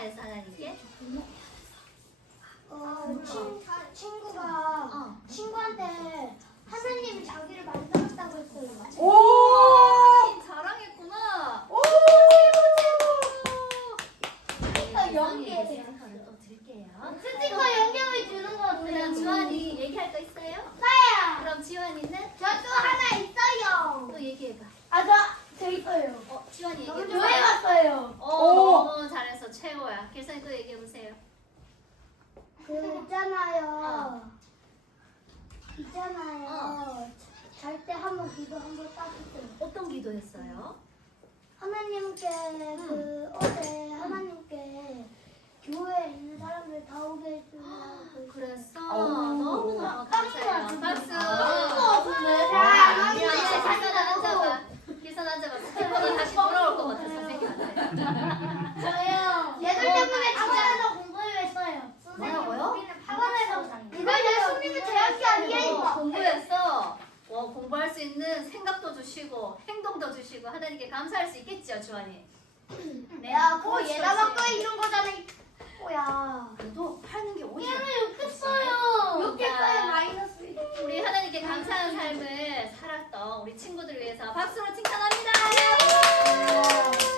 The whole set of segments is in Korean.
했어 하나님께? 친구가 친구한테 하나님이 자기를 만들었다고 했어요. 오! 하나님 자랑했구나. 오! 스티커 연계. 스티커를 또 드릴게요. 스티커 연결을 주는 거 그럼 같아요. 주환이 얘기할 거 있어요? 나야. 그럼 지환이는 저도 하나 있어요. 또 얘기해봐. 저 있어요. 지환이 너무 얘기해봐. 좋아해봤어요. 오. 너무 잘했어. 최고야. 길선이 또 얘기해보세요. 있잖아요. 잘 때 한번 기도 한번 따주세요. 어떤 기도했어요? 하나님께 어제 하나님께 교회에 있는 사람들 다 오게 해주려고. 그랬어. 오. 너무너무 감사해요. 박수. 길선 앉아봐. 스티커가 다시 돌아올 것 같아. 선생님한테. 저요. 얘들 때문에 학원에서 공부를 했어요. 뭐라고요? 학원에서. 이거 예수님이 제한 게 아니에요. 공부했어. 공부할 수 있는 생각도 주시고 행동도 주시고 하나님께 감사할 수 있겠죠, 주환이. 네. 야, 그거 얘가 갖고 있는 거잖아. 뭐야? 그래도 하는 게 오히려 얘는 욕했어요. 욕했어요. 마이너스. 우리 하나님께 감사한 삶을 살았던 우리 친구들 위해서 박수로 칭찬합니다.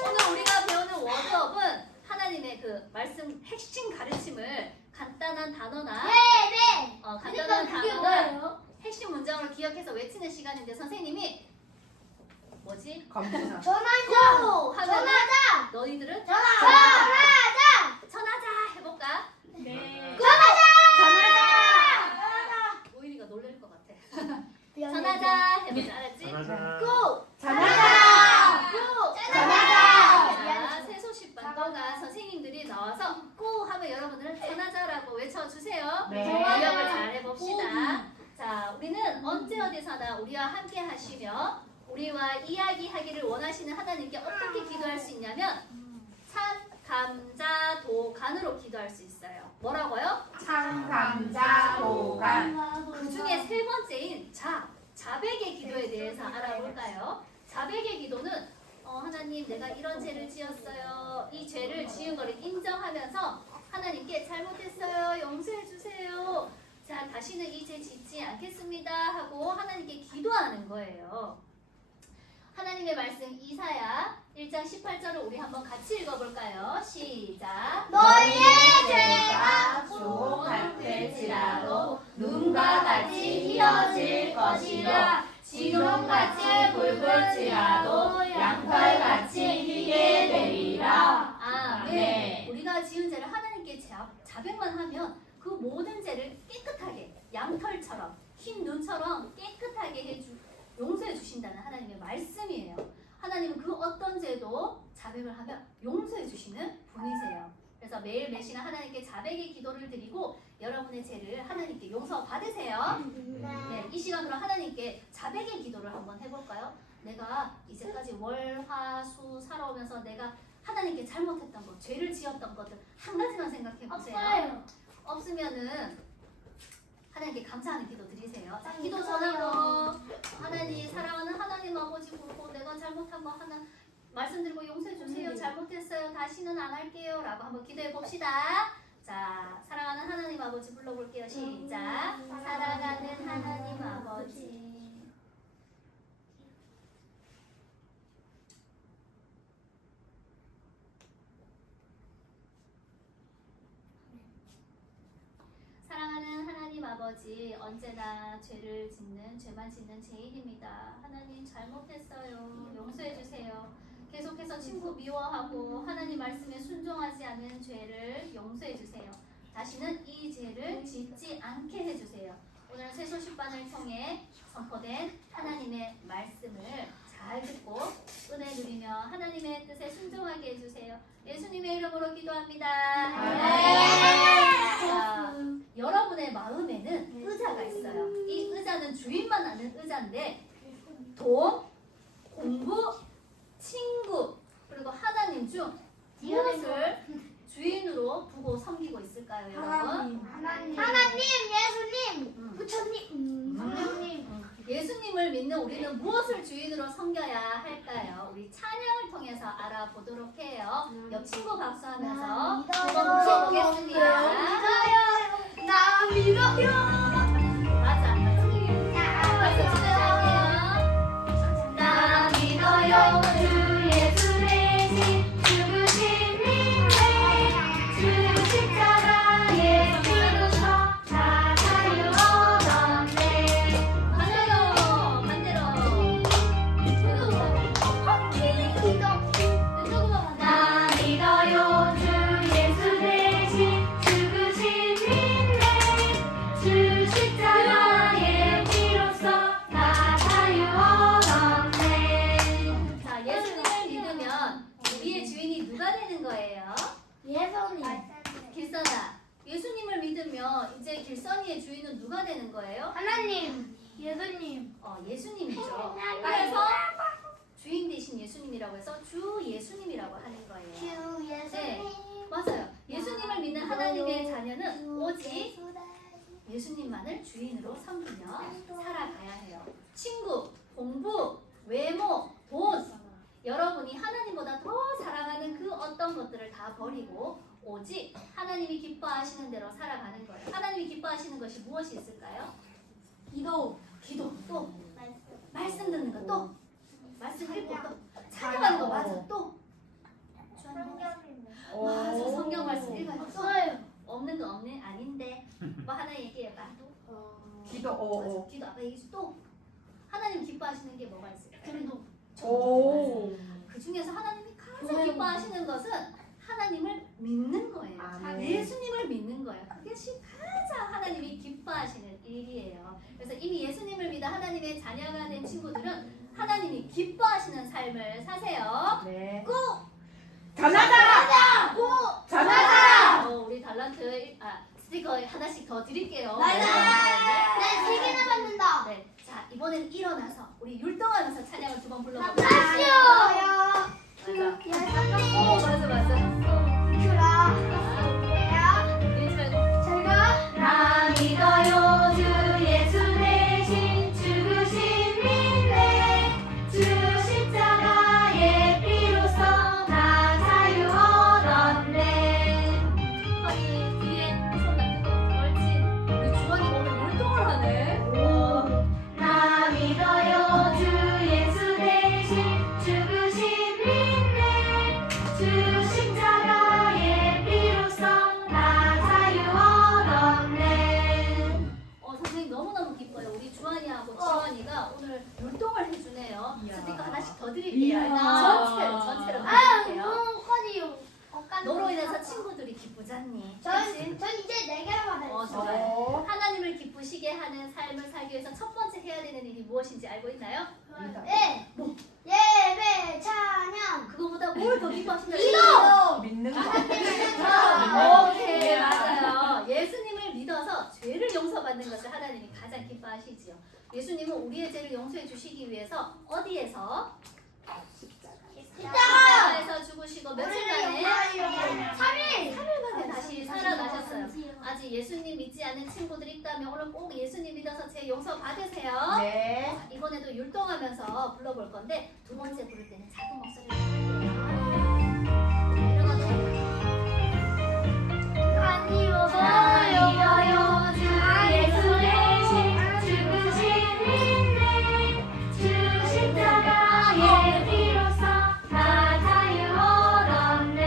오늘 우리가 배우는 워드업은 하나님의 그 말씀 핵심 가르침을 간단한 단어나 네. 간단한 그게 단어나 뭐예요? 핵심 문장으로 기억해서 외치는 시간인데 선생님이 뭐지? 감사. 전화자. 고! 하면 전화자. 너희들은 전화자. 전하자 해볼까? 네. 전화자. 오일이가 놀랄 것 같아. 전하자 해보자. 알았지? 전하자. 고! 전화자. 고! 전하자. 자, 세소식반 동안 선생님들이 나와서 고 하면 여러분들은 전하자라고 외쳐주세요. 네. 기억을 잘 해봅시다. 자, 우리는 언제 어디서나 우리와 함께 하시며 우리와 이야기하기를 원하시는 하나님께 어떻게 기도할 수 있냐면 찬, 감자, 도간으로 기도할 수 있어요. 뭐라고요? 창, 감자, 도간. 그 중에 세 번째인 자백의 기도에 대해서 알아볼까요? 자백의 기도는 하나님 내가 이런 죄를 지었어요. 이 죄를 지은 거를 인정하면서 하나님께 잘못했어요. 용서해 주세요. 자, 다시는 이 죄 짓지 않겠습니다 하고 하나님께 기도하는 거예요. 하나님의 말씀 이사야 1장 18절을 우리 한번 같이 읽어볼까요? 시작. 너희의 죄가 조각될지라도 눈과 같이 휘어질 것이요 진홍같이 붉을지라도 양털같이 희게 되리라. 네. 우리가 지은 죄를 하나님께 자백만 하면 그 모든 죄를 깨끗하게 양털처럼 흰 눈처럼 깨끗하게 용서해 주신다는 하나님의 말씀이에요. 하나님은 그 어떤 죄도 자백을 하면 용서해 주시는 분이세요. 그래서 매일 매 시간 하나님께 자백의 기도를 드리고 여러분의 죄를 하나님께 용서 받으세요. 네, 이 시간 그럼 하나님께 자백의 기도를 한번 해볼까요? 내가 이제까지 월, 화, 수 살아오면서 내가 하나님께 잘못했던 것, 죄를 지었던 것들 한 가지만 생각해 보세요. 없으면은 하나님께 감사하는 기도 드리세요. 자, 기도 전하고 하나님 사랑하는 하나님 아버지 부르고 내가 잘못한 거 하나 말씀드리고 용서해 주세요. 잘못했어요. 다시는 안 할게요. 라고 한번 기도해 봅시다. 자, 사랑하는 하나님 아버지 불러볼게요. 시작. 사랑하는 하나님 아버지. 사랑하는 하나님 아버지, 언제나 죄를 짓는, 죄만 짓는 죄인입니다. 하나님 잘못했어요. 용서해 주세요. 계속해서 친구 미워하고 하나님 말씀에 순종하지 않는 죄를 용서해 주세요. 다시는 이 죄를 짓지 않게 해주세요. 오늘 새소식반을 통해 선포된 하나님의 말씀을 잘 듣고 은혜 누리며 하나님의 뜻에 순종하게 해주세요. 예수님의 이름으로 기도합니다. 자, 여러분의 마음에는 의자가 있어요. 이 의자는 주인만 아는 의자인데 돈, 공부, 친구, 그리고 하나님 중 무엇을 주인으로 두고 섬기고 있을까요, 여러분? 하나님, 예수님, 부처님, 성령님. 예수님을 믿는 우리는 무엇을 주인으로 섬겨야 할까요? 우리 찬양을 통해 통해서 알아보도록 해요. 옆 친구 박수하면서 나 믿어요. 한번 보겠습니다. 나 믿어요. 맞아. 박수 치면서 나 믿어요 주 예수 대신 죽으신 믿네 주 십자가에 피로써 다 자유 얻었네 할게요. 반대로. 나 믿어요 주 예수 대신 죽으신 믿네 주 십자가에 피로써 다 자유 얻었네 자, 예수님을 믿으면 우리의 주인이 누가 되는 거예요? 예선이. 길선아, 예수님을 믿으면 이제 길선이의 주인은 누가 되는 거예요? 하나님. 예수님. 예수님이죠. 그래서 주인 대신 예수님이라고 해서 주 예수님이라고 하는 거예요. 주 예수님. 맞아요. 예수님을 믿는 하나님의 자녀는 오직 예수님만을 주인으로 섬기며 살아가야 해요. 친구, 공부, 외모, 돈, 여러분이 하나님보다 더 사랑하는 그 어떤 것들을 다 버리고 오직 하나님이 기뻐하시는 대로 살아가는 거예요. 하나님이 기뻐하시는 것이 무엇이 있을까요? 기도, 또 말씀 듣는 거, 또 말씀 읽고, 또 찬양하는 거, 맞아, 또 맞아, 성경 말씀 읽어요. 또 없는 거 없는 아닌데 뭐 하나 얘기해봐. 기도. 맞아, 기도 아까 얘기했어. 또 하나님 기뻐하시는 게 뭐가 있을까요? 오. 그 중에서 하나님이 가장 기뻐하시는 것은 하나님을 믿는 거예요. 아멘. 예수님을 믿는 거예요. 그것이 가장 하나님이 기뻐하시는 일이에요. 그래서 이미 예수님을 믿어 하나님의 자녀가 된 친구들은 하나님이 기뻐하시는 삶을 사세요. 네. 꼭 전하자. 전하자. 우리 달란트 스티커 하나씩 더 드릴게요. 나 네. 3개나 받는다. 네. 자, 이번엔 일어나서 우리 율동하면서 찬양을 두 번 불러볼까요? 맞아. 맞아. 나 믿어요 주 예수 대신 죽으신 믿네 주 십자가의 피로써 나 자유 얻었네 허리 뒤에 손 놔두고 옳지. 우리 주원이 오늘 율동을 하네. 나 믿어요 주 예수 대신 죽으신 믿네 주 십자가의 피로써 나 자유 얻었네 선생님 너무너무 기뻐요. 우리 주원이하고 지원이가 오늘 율동을 해주네요. 이야. 스티커 하나씩 더 드릴게요. 이야. 전체로 드릴게요. 너로 인해서 전 친구들이 기쁘잖니. 그치? 이제 4개를 받아요. 좋아요. 하나님을 기쁘시게 하는 삶을 살기 위해서 첫 번째 해야 되는 일이 무엇인지 알고 있나요? 네. 예배 찬양. 그거보다 뭘 더 기뻐하신다요? 기도. 믿는 거. 오케이, 맞아요. 예수님을 믿어서 죄를 용서받는 것을 하나님이 가장 기뻐하시지요. 예수님은 우리의 죄를 용서해 주시기 위해서 어디에서? 십자가에서 죽으시고 며칠간에 3일. 3일 만에 다시 살아나셨어요. 아직 예수님 믿지 않는 친구들이 있다면 오늘 꼭 예수님 믿어서 죄 용서 받으세요. 네. 자, 이번에도 율동하면서 불러볼 건데 두 번째 부를 때는 작은 목소리로 부를게요. 일어나도 나 믿어요 주 예수 대신 죽으신 믿네 주 십자가의 피로써 나 자유 얻었네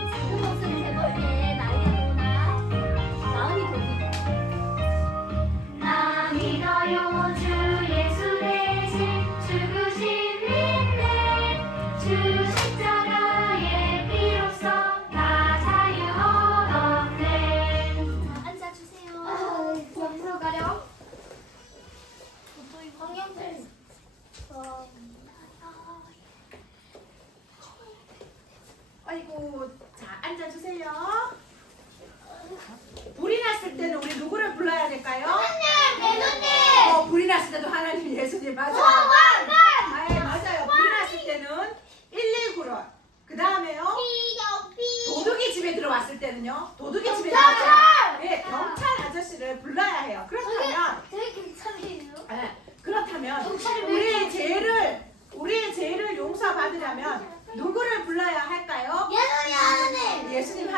작은 목소리 해볼게. 나이가 마흔이 돌리고 나 믿어요 주 예수 대신 죽으신 믿네 주 십자가의 피로써 나 자유 얻었네 자, 앉아주세요. 옆으로 가렴. 황영철. 아이고, 자 앉아주세요. 불이 났을 때는 우리 누구를 불러야 될까요? 예수님. 불이 났을 때도 하나님 예수님 맞아요. 맞아요. 불이 났을 때는 119로. 그 다음에요. 도둑이 집에 들어왔을 때는요. 도둑이 집에 들어왔을 때 네, 경찰 아저씨를 불러야 해요. 그렇다면 되게 괜찮네요. 그렇다면 우리의 죄를 용서받으려면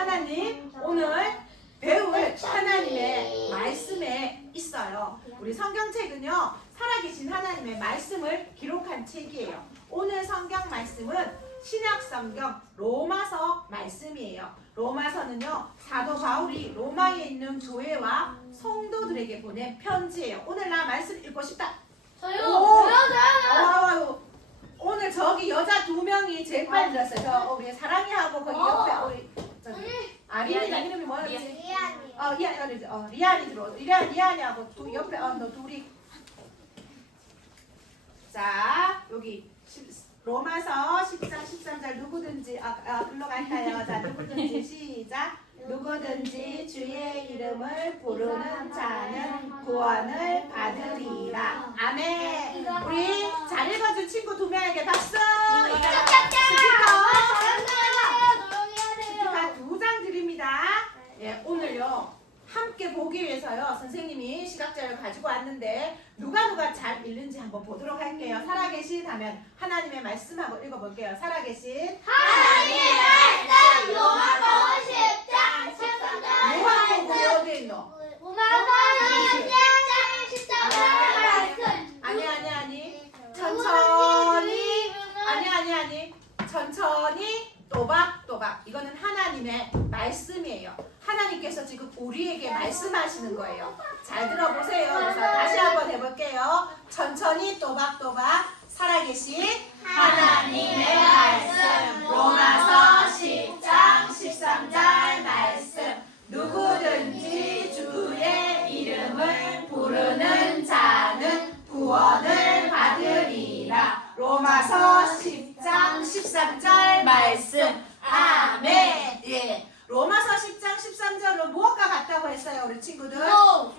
하나님 오늘 배울 하나님의 말씀에 있어요. 우리 성경책은요, 살아계신 하나님의 말씀을 기록한 책이에요. 오늘 성경 말씀은 신약 성경 로마서 말씀이에요. 로마서는요, 사도 바울이 로마에 있는 교회와 성도들에게 보낸 편지예요. 오늘 나 말씀 읽고 싶다. 저요. 아유, 오늘 저기 여자 2명이 제일 빨리 들었어요. 저 우리 사랑이하고 거기 옆에 우리 저기 리안이가 이름이 뭐였지? 리안이 들어. 리안이하고 옆에 너 둘이. 자, 여기 로마서 10장 13절 누구든지 글로 갈까요? 자, 누구든지 시작. 누구든지 주의 이름을 부르는 자는 구원을 받으리라. 아멘. 우리 잘 읽어준 친구 2명에게 박수. 스티커 2장 드립니다. 예, 오늘요 함께 보기 위해서요 선생님이 시각자를 가지고 왔는데 누가 잘 읽는지 한번 보도록 할게요. 살아계신 하면 하나님의 말씀하고 읽어볼게요. 살아계신 하나님의 말씀 로마서 10장 13절 요한복음 어디에 있노? 로마서 10장 13절 말씀 아니 천천히 아니 천천히 또박또박 이거는 하나님의 말씀이에요. 하나님께서 지금 우리에게 말씀하시는 거예요. 잘 들어보세요. 그래서 다시 한번 해볼게요. 천천히 또박또박 살아계신 하나님의 말씀 로마서 10장 13절 말씀 누구든지 주의 이름을 부르는 자는 구원을 받으리라. 로마서 10장 13절 말씀 아멘. 예. 로마서 10장 13절로 무엇과 같다고 했어요, 우리 친구들?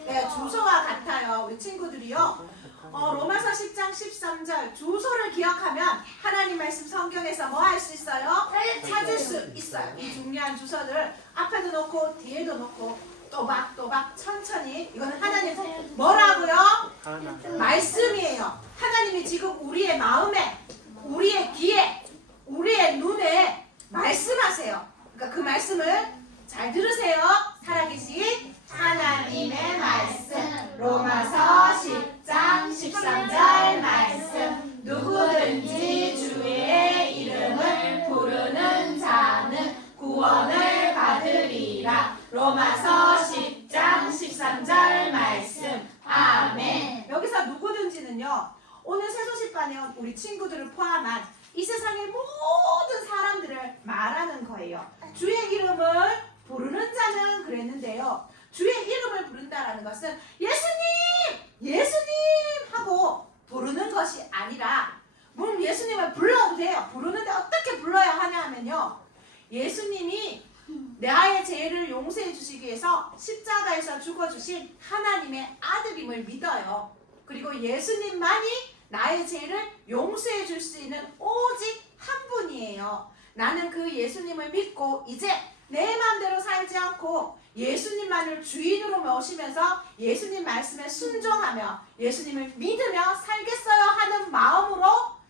네, 주소와 같아요, 우리 친구들이요. 로마서 10장 13절 주소를 기억하면 하나님 말씀 성경에서 뭐 할 수 있어요? 찾을 수 있어요. 이 중요한 주소들 앞에도 놓고 뒤에도 놓고 또박또박 천천히 이거는 하나님 뭐라고요? 말씀이에요. 하나님이 지금 우리의 마음에 우리의 귀에 우리의 눈에 말씀하세요. 그러니까 그 말씀을 잘 들으세요. 살아계신 하나님의 말씀 로마서 10장 13절 말씀 누구든지 주의 이름을 부르는 자는 구원을 받으리라. 로마서 10장 13절 말씀 아멘. 여기서 누구든지는요 오늘 새소식반에 온 우리 친구들을 포함한 이 세상의 모든 사람들을 말하는 거예요. 주의 이름을 부르는 자는 그랬는데요. 주의 이름을 부른다라는 것은 예수님 하고 부르는 것이 아니라 물론 예수님을 불러도 돼요. 부르는데 어떻게 불러야 하냐 하면요. 예수님이 나의 죄를 용서해 주시기 위해서 십자가에서 죽어주신 하나님의 아들임을 믿어요. 그리고 예수님만이 나의 죄를 용서해 줄 수 있는 오직 한 분이에요. 나는 그 예수님을 믿고 이제 내 마음대로 살지 않고 예수님만을 주인으로 모시면서 예수님 말씀에 순종하며 예수님을 믿으며 살겠어요 하는 마음으로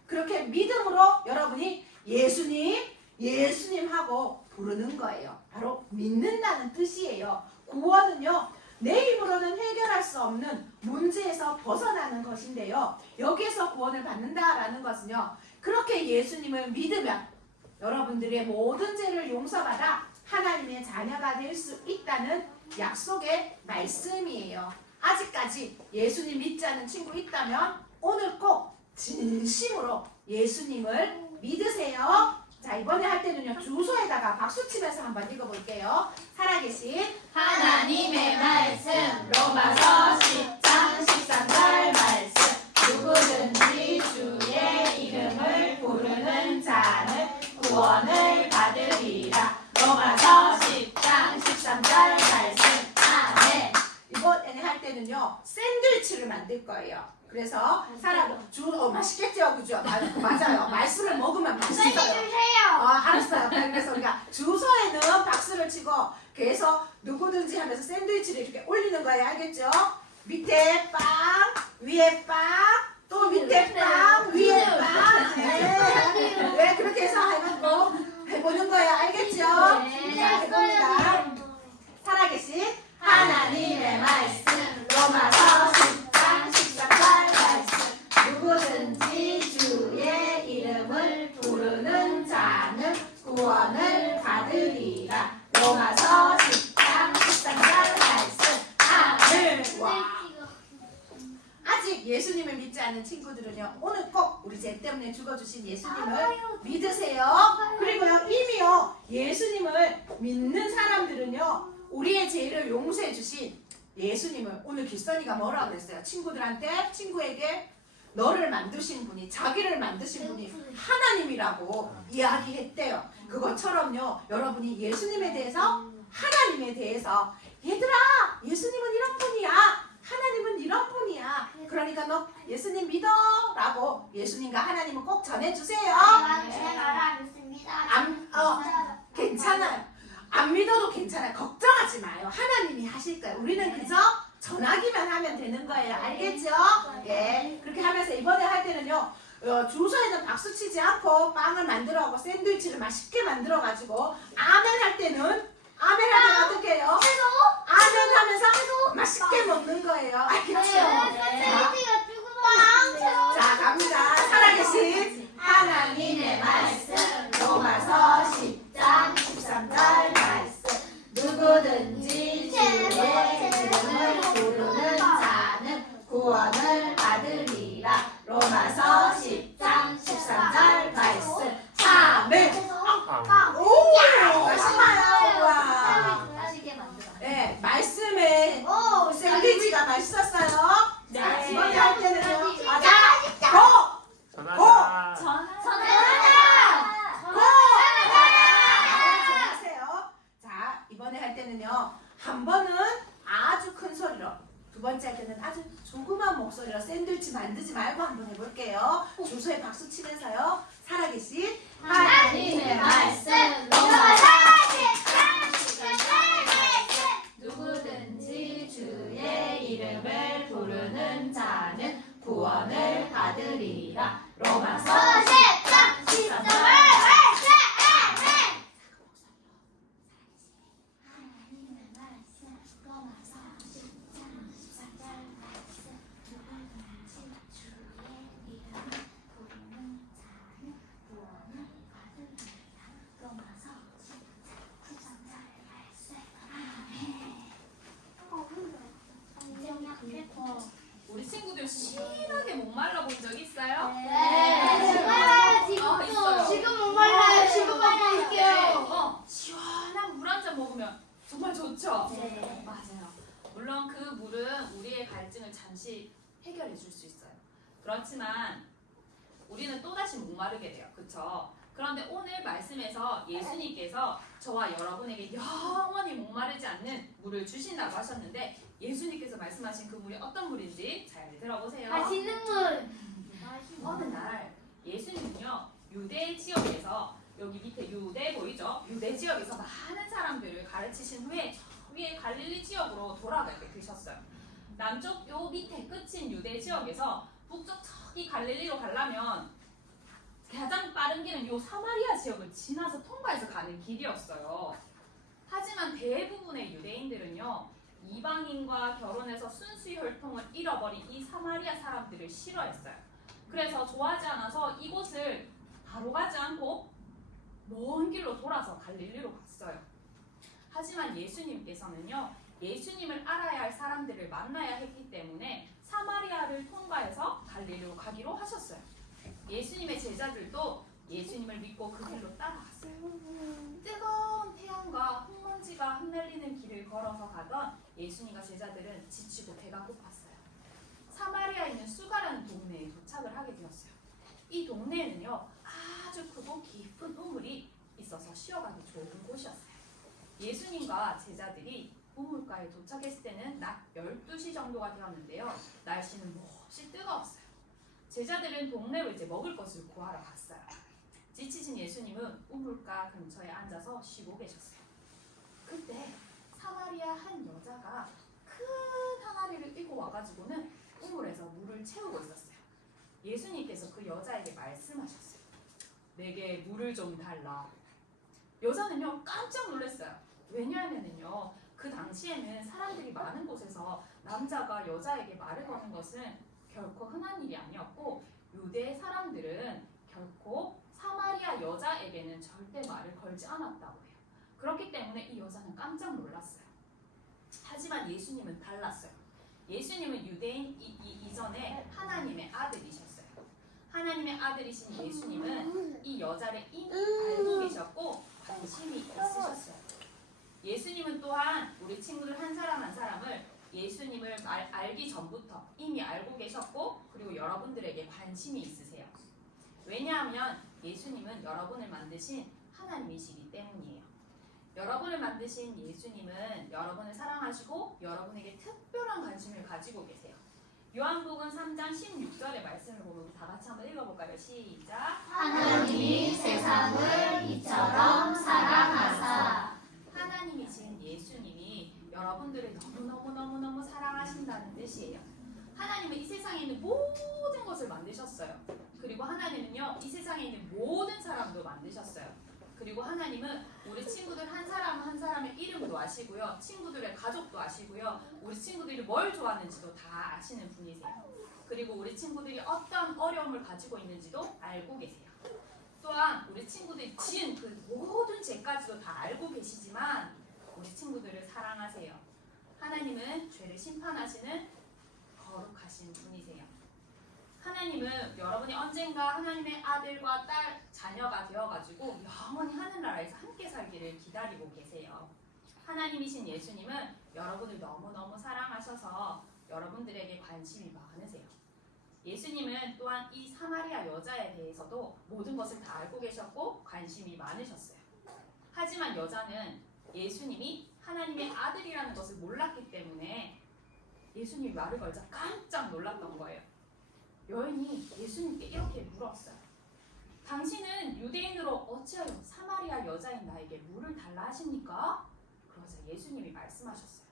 그렇게 믿음으로 여러분이 예수님 하고 부르는 거예요. 바로 믿는다는 뜻이에요. 구원은요. 내 힘으로는 해결할 수 없는 문제에서 벗어나는 것인데요. 여기에서 구원을 받는다라는 것은요. 그렇게 예수님을 믿으면 여러분들의 모든 죄를 용서받아 하나님의 자녀가 될 수 있다는 약속의 말씀이에요. 아직까지 예수님 믿지 않는 친구 있다면 오늘 꼭 진심으로 예수님을 믿으세요. 자, 이번에 할 때는요. 주소에다가 박수 치면서 한번 읽어볼게요. 살아계신 하나님의 말씀 로마서 10장 13절 말씀 누구든지 주의 이름을 부르는 자는 구원을 받으리라. 로마서 10장 13절 말씀 아멘. 이번에 할 때는요. 샌드위치를 만들 거예요. 그래서 맛있겠죠, 그죠? 맞아요. 말씀을 먹으면 맛있어요. 알았어요. 그래서 우리가 주소에는 박수를 치고 계속 누구든지 하면서 샌드위치를 이렇게 올리는 거예요. 알겠죠? 밑에 빵, 위에 빵, 또 밑에 빵, 위에 빵. 네, 그렇게 해서 해보는 거예요. 알겠죠? 자, 해봅니다. 시작. 하나님의 말씀 로마서 10장 13절 말씀 누구든지 주의 이름을 부르는 자는 구원을 받으리라. 로마서 10장 13절 말씀. 아멘. 와. 아직 예수님을 믿지 않는 친구들은요, 오늘 꼭 우리 죄 때문에 죽어주신 예수님을 믿으세요. 그리고요, 이미요 예수님을 믿는 사람들은요, 우리의 죄를 용서해 주신 예수님을, 오늘 길선이가 뭐라고 그랬어요? 친구에게 너를 만드신 분이, 자기를 만드신 분이 하나님이라고 이야기했대요. 그것처럼요, 여러분이 예수님에 대해서, 하나님에 대해서, 얘들아, 예수님은 이런 분이야, 하나님은 이런 분이야, 그러니까 너 예수님 믿어 라고 예수님과 하나님은 꼭 전해주세요. 제가 안 믿습니다. 괜찮아요. 안 믿어도 괜찮아요. 걱정하지 마요. 하나님이 하실 거예요. 우리는 그저 전하기만 하면 되는 거예요. 알겠죠? 예. 그렇게 하면서 이번에 할 때는요, 주소에는 박수 치지 않고 빵을 만들어가고 샌드위치를 맛있게 만들어가지고 아멘 할 때는 어떻게 해요? 아멘 하면서 맛있게 먹는 거예요. 알겠죠? 자, 갑니다. 살아계신 하나님의 말씀 로마서 10장 13절 말씀 누구든지 주의 이름을 부르는 자는 구원을 받으리라. 로마서 10장 13절 말씀. 아멘. 오, 맛있나요? 와. 맛있게 만들어. 네, 말씀에 샌드위치가 맛있었어요. 자, 이번에 할 때는요. 전하자. 하세요. 자, 이번에 할 때는요. 한 번은 아주 큰 소리로, 두 번째 할 때는 아주 조그만 목소리로 샌드위치 만들지 말고 한번 해볼게요. 주소에 박수 치면서요. 살아계신 하나님의 말씀 누구든지 주의 이름을 부르는 자는 구원을 받으리라. 로마서 10장 13절. 우리 친구들 심하게 목말라 본 적 있어요? 있어요. 지금 못 말라요. 지금 먹고 올게요. 시원한 물 한 잔 먹으면 정말 좋죠? 네. 맞아요. 물론 그 물은 우리의 갈증을 잠시 해결해 줄 수 있어요. 그렇지만 우리는 또다시 목마르게 돼요. 그렇죠? 그런데 오늘 말씀에서 예수님께서 저와 여러분에게 영원히 목마르지 않는 물을 주신다고 하셨는데, 예수님께서 말씀하신 그 물이 어떤 물인지 잘 들어보세요. 맛있는 물. 어느 날 예수님은요, 유대 지역에서, 여기 밑에 유대 보이죠? 유대 지역에서 많은 사람들을 가르치신 후에 저 위에 갈릴리 지역으로 돌아가게 되셨어요. 남쪽 요 밑에 끝인 유대 지역에서 북쪽 저기 갈릴리로 가려면 가장 빠른 길은 요 사마리아 지역을 지나서 통과해서 가는 길이었어요. 하지만 대부분의 유대인들은요, 이방인과 결혼해서 순수히 혈통을 잃어버린 이 사마리아 사람들을 싫어했어요. 그래서 좋아하지 않아서 이곳을 바로 가지 않고 먼 길로 돌아서 갈릴리로 갔어요. 하지만 예수님께서는요, 예수님을 알아야 할 사람들을 만나야 했기 때문에 사마리아를 통과해서 갈릴리로 가기로 하셨어요. 예수님의 제자들도 예수님을 믿고 그 길로 따라갔어요. 뜨거운 태양과 흙먼지가 흩날리는 길을 걸어서 가던 예수님과 제자들은 지치고 배가 고팠어요. 사마리아에 있는 수가라는 동네에 도착을 하게 되었어요. 이 동네에는요, 아주 크고 깊은 우물이 있어서 쉬어가기 좋은 곳이었어요. 예수님과 제자들이 우물가에 도착했을 때는 낮 12시 정도가 되었는데요. 날씨는 몹시 뜨거웠어요. 제자들은 동네로 이제 먹을 것을 구하러 갔어요. 지치신 예수님은 우물가 근처에 앉아서 쉬고 계셨어요. 그때 사마리아 한 여자가 큰 항아리를 끌고 와가지고는 우물에서 물을 채우고 있었어요. 예수님께서 그 여자에게 말씀하셨어요. 내게 물을 좀 달라. 여자는요, 깜짝 놀랐어요. 왜냐하면요, 그 당시에는 사람들이 많은 곳에서 남자가 여자에게 말을 거는 것은 결코 흔한 일이 아니었고 유대 사람들은 결코 사마리아 여자에게는 절대 말을 걸지 않았다고 해요. 그렇기 때문에 이 여자는 깜짝 놀랐어요. 하지만 예수님은 달랐어요. 예수님은 유대인 이전에 하나님의 아들이셨어요. 하나님의 아들이신 예수님은 이 여자를 이미 알고 계셨고 관심이 있으셨어요. 예수님은 또한 우리 친구들 한 사람 한 사람을 예수님을 알기 전부터 이미 알고 계셨고 그리고 여러분들에게 관심이 있으세요. 왜냐하면 예수님은 여러분을 만드신 하나님이시기 때문이에요. 여러분을 만드신 예수님은 여러분을 사랑하시고 여러분에게 특별한 관심을 가지고 계세요. 요한복음 3장 16절의 말씀을 보면 다 같이 한번 읽어볼까요? 시작! 하나님이 세상을 이처럼 사랑하사. 하나님이신 예수님이 여러분들을 너무너무너무너무 사랑하신다는 뜻이에요. 하나님은 이 세상에 있는 모든 것을 만드셨어요. 그리고 하나님은요, 이 세상에 있는 모든 사람도 만드셨어요. 그리고 하나님은 우리 친구들 한 사람 한 사람의 이름도 아시고요. 친구들의 가족도 아시고요. 우리 친구들이 뭘 좋아하는지도 다 아시는 분이세요. 그리고 우리 친구들이 어떤 어려움을 가지고 있는지도 알고 계세요. 또한 우리 친구들이 지은 그 모든 죄까지도 다 알고 계시지만 우리 친구들을 사랑하세요. 하나님은 죄를 심판하시는 거룩하신 분이세요. 하나님은 여러분이 언젠가 하나님의 아들과 딸, 자녀가 되어가지고 영원히 하늘나라에서 함께 살기를 기다리고 계세요. 하나님이신 예수님은 여러분을 너무너무 사랑하셔서 여러분들에게 관심이 많으세요. 예수님은 또한 이 사마리아 여자에 대해서도 모든 것을 다 알고 계셨고 관심이 많으셨어요. 하지만 여자는 예수님이 하나님의 아들이라는 것을 몰랐기 때문에 예수님이 말을 걸자 깜짝 놀랐던 거예요. 여인이 예수님께 이렇게 물었어요. 당신은 유대인으로 어찌하여 사마리아 여자인 나에게 물을 달라 하십니까? 그러자 예수님이 말씀하셨어요.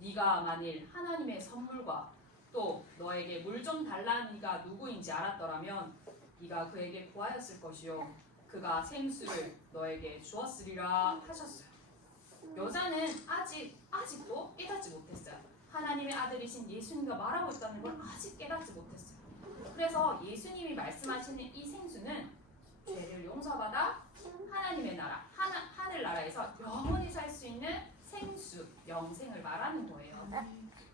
네가 만일 하나님의 선물과 또 너에게 물 좀 달라는 이가 누구인지 알았더라면 네가 그에게 구하였을 것이요 그가 생수를 너에게 주었으리라 하셨어요. 여자는 아직도 깨닫지 못했어요. 하나님의 아들이신 예수님과 말하고 있다는 걸 아직 깨닫지 못했어요. 그래서 예수님이 말씀하시는 이 생수는 죄를 용서받아 하나님의 나라, 하늘나라에서 영원히 살 수 있는 생수, 영생을 말하는 거예요.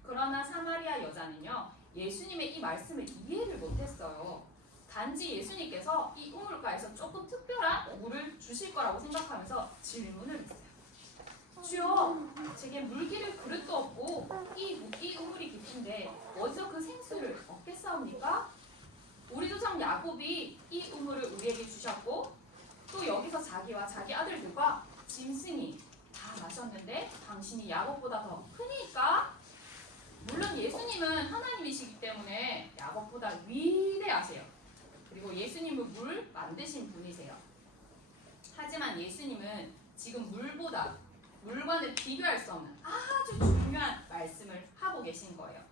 그러나 사마리아 여자는요, 예수님의 이 말씀을 이해를 못했어요. 단지 예수님께서 이 우물가에서 조금 특별한 물을 주실 거라고 생각하면서 질문을 했어요. 주여, 제게 물기를 그릇도 없고 이 우물이 깊은데 어디서 그 생수를 얻겠사옵니까? 우리 조상 야곱이 이 우물을 우리에게 주셨고 또 여기서 자기와 자기 아들들과 짐승이 다 마셨는데 당신이 야곱보다 더 크니까? 물론 예수님은 하나님이시기 때문에 야곱보다 위대하세요. 그리고 예수님은 물 만드신 분이세요. 하지만 예수님은 지금 물과는 비교할 수 없는 아주 중요한 말씀을 하고 계신 거예요.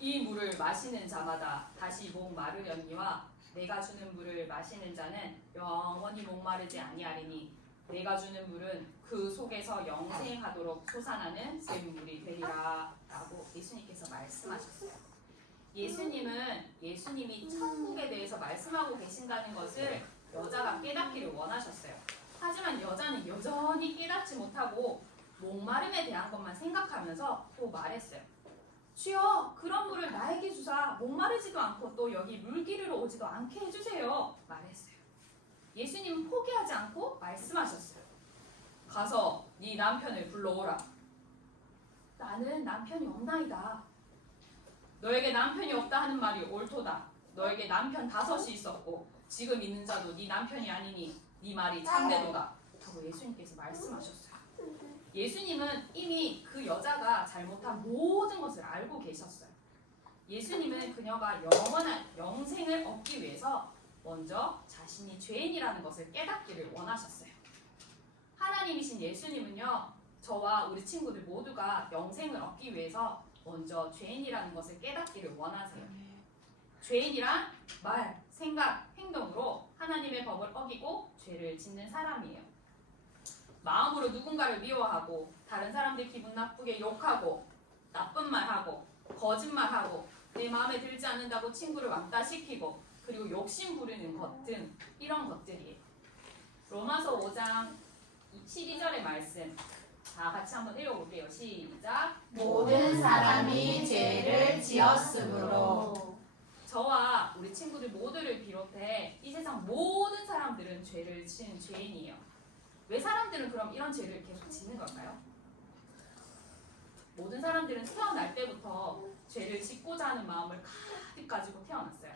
이 물을 마시는 자마다 다시 목마르려니와 내가 주는 물을 마시는 자는 영원히 목마르지 아니하리니 내가 주는 물은 그 속에서 영생하도록 솟아나는 샘물이 되리라 라고 예수님께서 말씀하셨어요. 예수님이 천국에 대해서 말씀하고 계신다는 것을 여자가 깨닫기를 원하셨어요. 하지만 여자는 여전히 깨닫지 못하고 목마름에 대한 것만 생각하면서 또 말했어요. 주여, 그런 물을 나에게 주사 목마르지도 않고 또 여기 물기르러 오지도 않게 해주세요 말했어요. 예수님은 포기하지 않고 말씀하셨어요. 가서 네 남편을 불러오라. 나는 남편이 없나이다. 너에게 남편이 없다 하는 말이 옳도다. 너에게 남편 5이 있었고 지금 있는 자도 네 남편이 아니니 네 말이 참되도다. 하고 예수님께서 말씀하셨어요. 예수님은 이미 그 여자가 잘못한 모든 것을 알고 계셨어요. 예수님은 그녀가 영원한 영생을 얻기 위해서 먼저 자신이 죄인이라는 것을 깨닫기를 원하셨어요. 하나님이신 예수님은요, 저와 우리 친구들 모두가 영생을 얻기 위해서 먼저 죄인이라는 것을 깨닫기를 원하세요. 죄인이란 말, 생각, 행동으로 하나님의 법을 어기고 죄를 짓는 사람이에요. 마음으로 누군가를 미워하고 다른 사람들 기분 나쁘게 욕하고 나쁜 말하고 거짓말하고 내 마음에 들지 않는다고 친구를 왕따시키고 그리고 욕심 부리는 것 등 이런 것들이에요. 로마서 5장 12절의 말씀 자 같이 한번 읽어볼게요. 시작. 모든 사람이 죄를 지었으므로 저와 우리 친구들 모두를 비롯해 이 세상 모든 사람들은 죄를 지은 죄인이에요. 왜 사람들은 그럼 이런 죄를 계속 짓는 걸까요? 모든 사람들은 태어날 때부터 죄를 짓고자 하는 마음을 가득 가지고 태어났어요.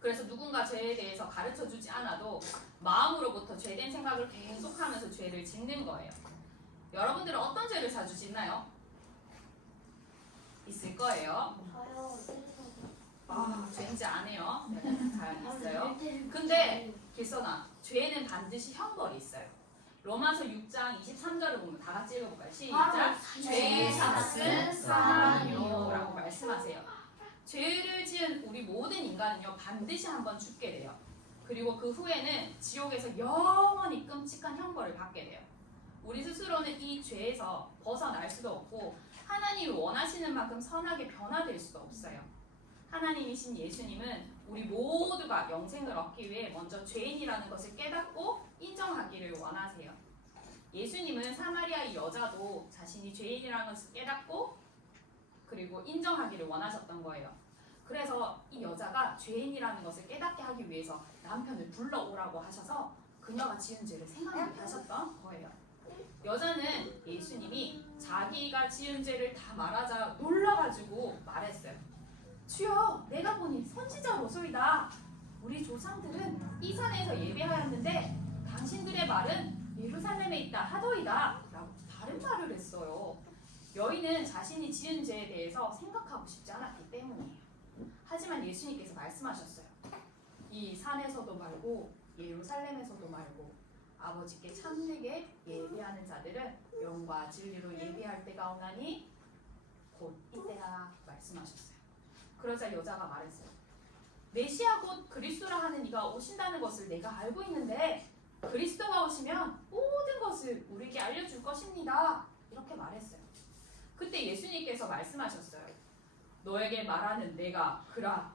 그래서 누군가 죄에 대해서 가르쳐 주지 않아도 마음으로부터 죄된 생각을 계속하면서 죄를 짓는 거예요. 여러분들은 어떤 죄를 자주 짓나요? 있을 거예요. 아, 죄인지 안 해요. 잘 있어요. 근데 길선아, 죄는 반드시 형벌이 있어요. 로마서 6장 23절을 보면 다 같이 읽어볼까요? 시작. 죄의 삭은 사망이요 라고 말씀하세요. 죄를 지은 우리 모든 인간은요 반드시 한번 죽게 돼요. 그리고 그 후에는 지옥에서 영원히 끔찍한 형벌을 받게 돼요. 우리 스스로는 이 죄에서 벗어날 수도 없고 하나님이 원하시는 만큼 선하게 변화될 수도 없어요. 하나님이신 예수님은 우리 모두가 영생을 얻기 위해 먼저 죄인이라는 것을 깨닫고 인정하기를 원하세요. 예수님은 사마리아 여자도 자신이 죄인이라는 것을 깨닫고 그리고 인정하기를 원하셨던 거예요. 그래서 이 여자가 죄인이라는 것을 깨닫게 하기 위해서 남편을 불러오라고 하셔서 그녀가 지은 죄를 생각나게 하셨던 거예요. 여자는 예수님이 자기가 지은 죄를 다 말하자 놀라가지고 말했어요. 주여, 내가 보니 선지자로소이다. 우리 조상들은 이 산에서 예배하였는데 당신들의 말은 예루살렘에 있다 하더이다 라고 다른 말을 했어요. 여인은 자신이 지은 죄에 대해서 생각하고 싶지 않았기 때문이에요. 하지만 예수님께서 말씀하셨어요. 이 산에서도 말고 예루살렘에서도 말고 아버지께 참되게 예배하는 자들은 영과 진리로 예배할 때가 오나니 곧 이때라 말씀하셨어요. 그러자 여자가 말했어요. 메시아 곧 그리스도라 하는 이가 오신다는 것을 내가 알고 있는데 그리스도가 오시면 모든 것을 우리에게 알려줄 것입니다. 이렇게 말했어요. 그때 예수님께서 말씀하셨어요. 너에게 말하는 내가 그라.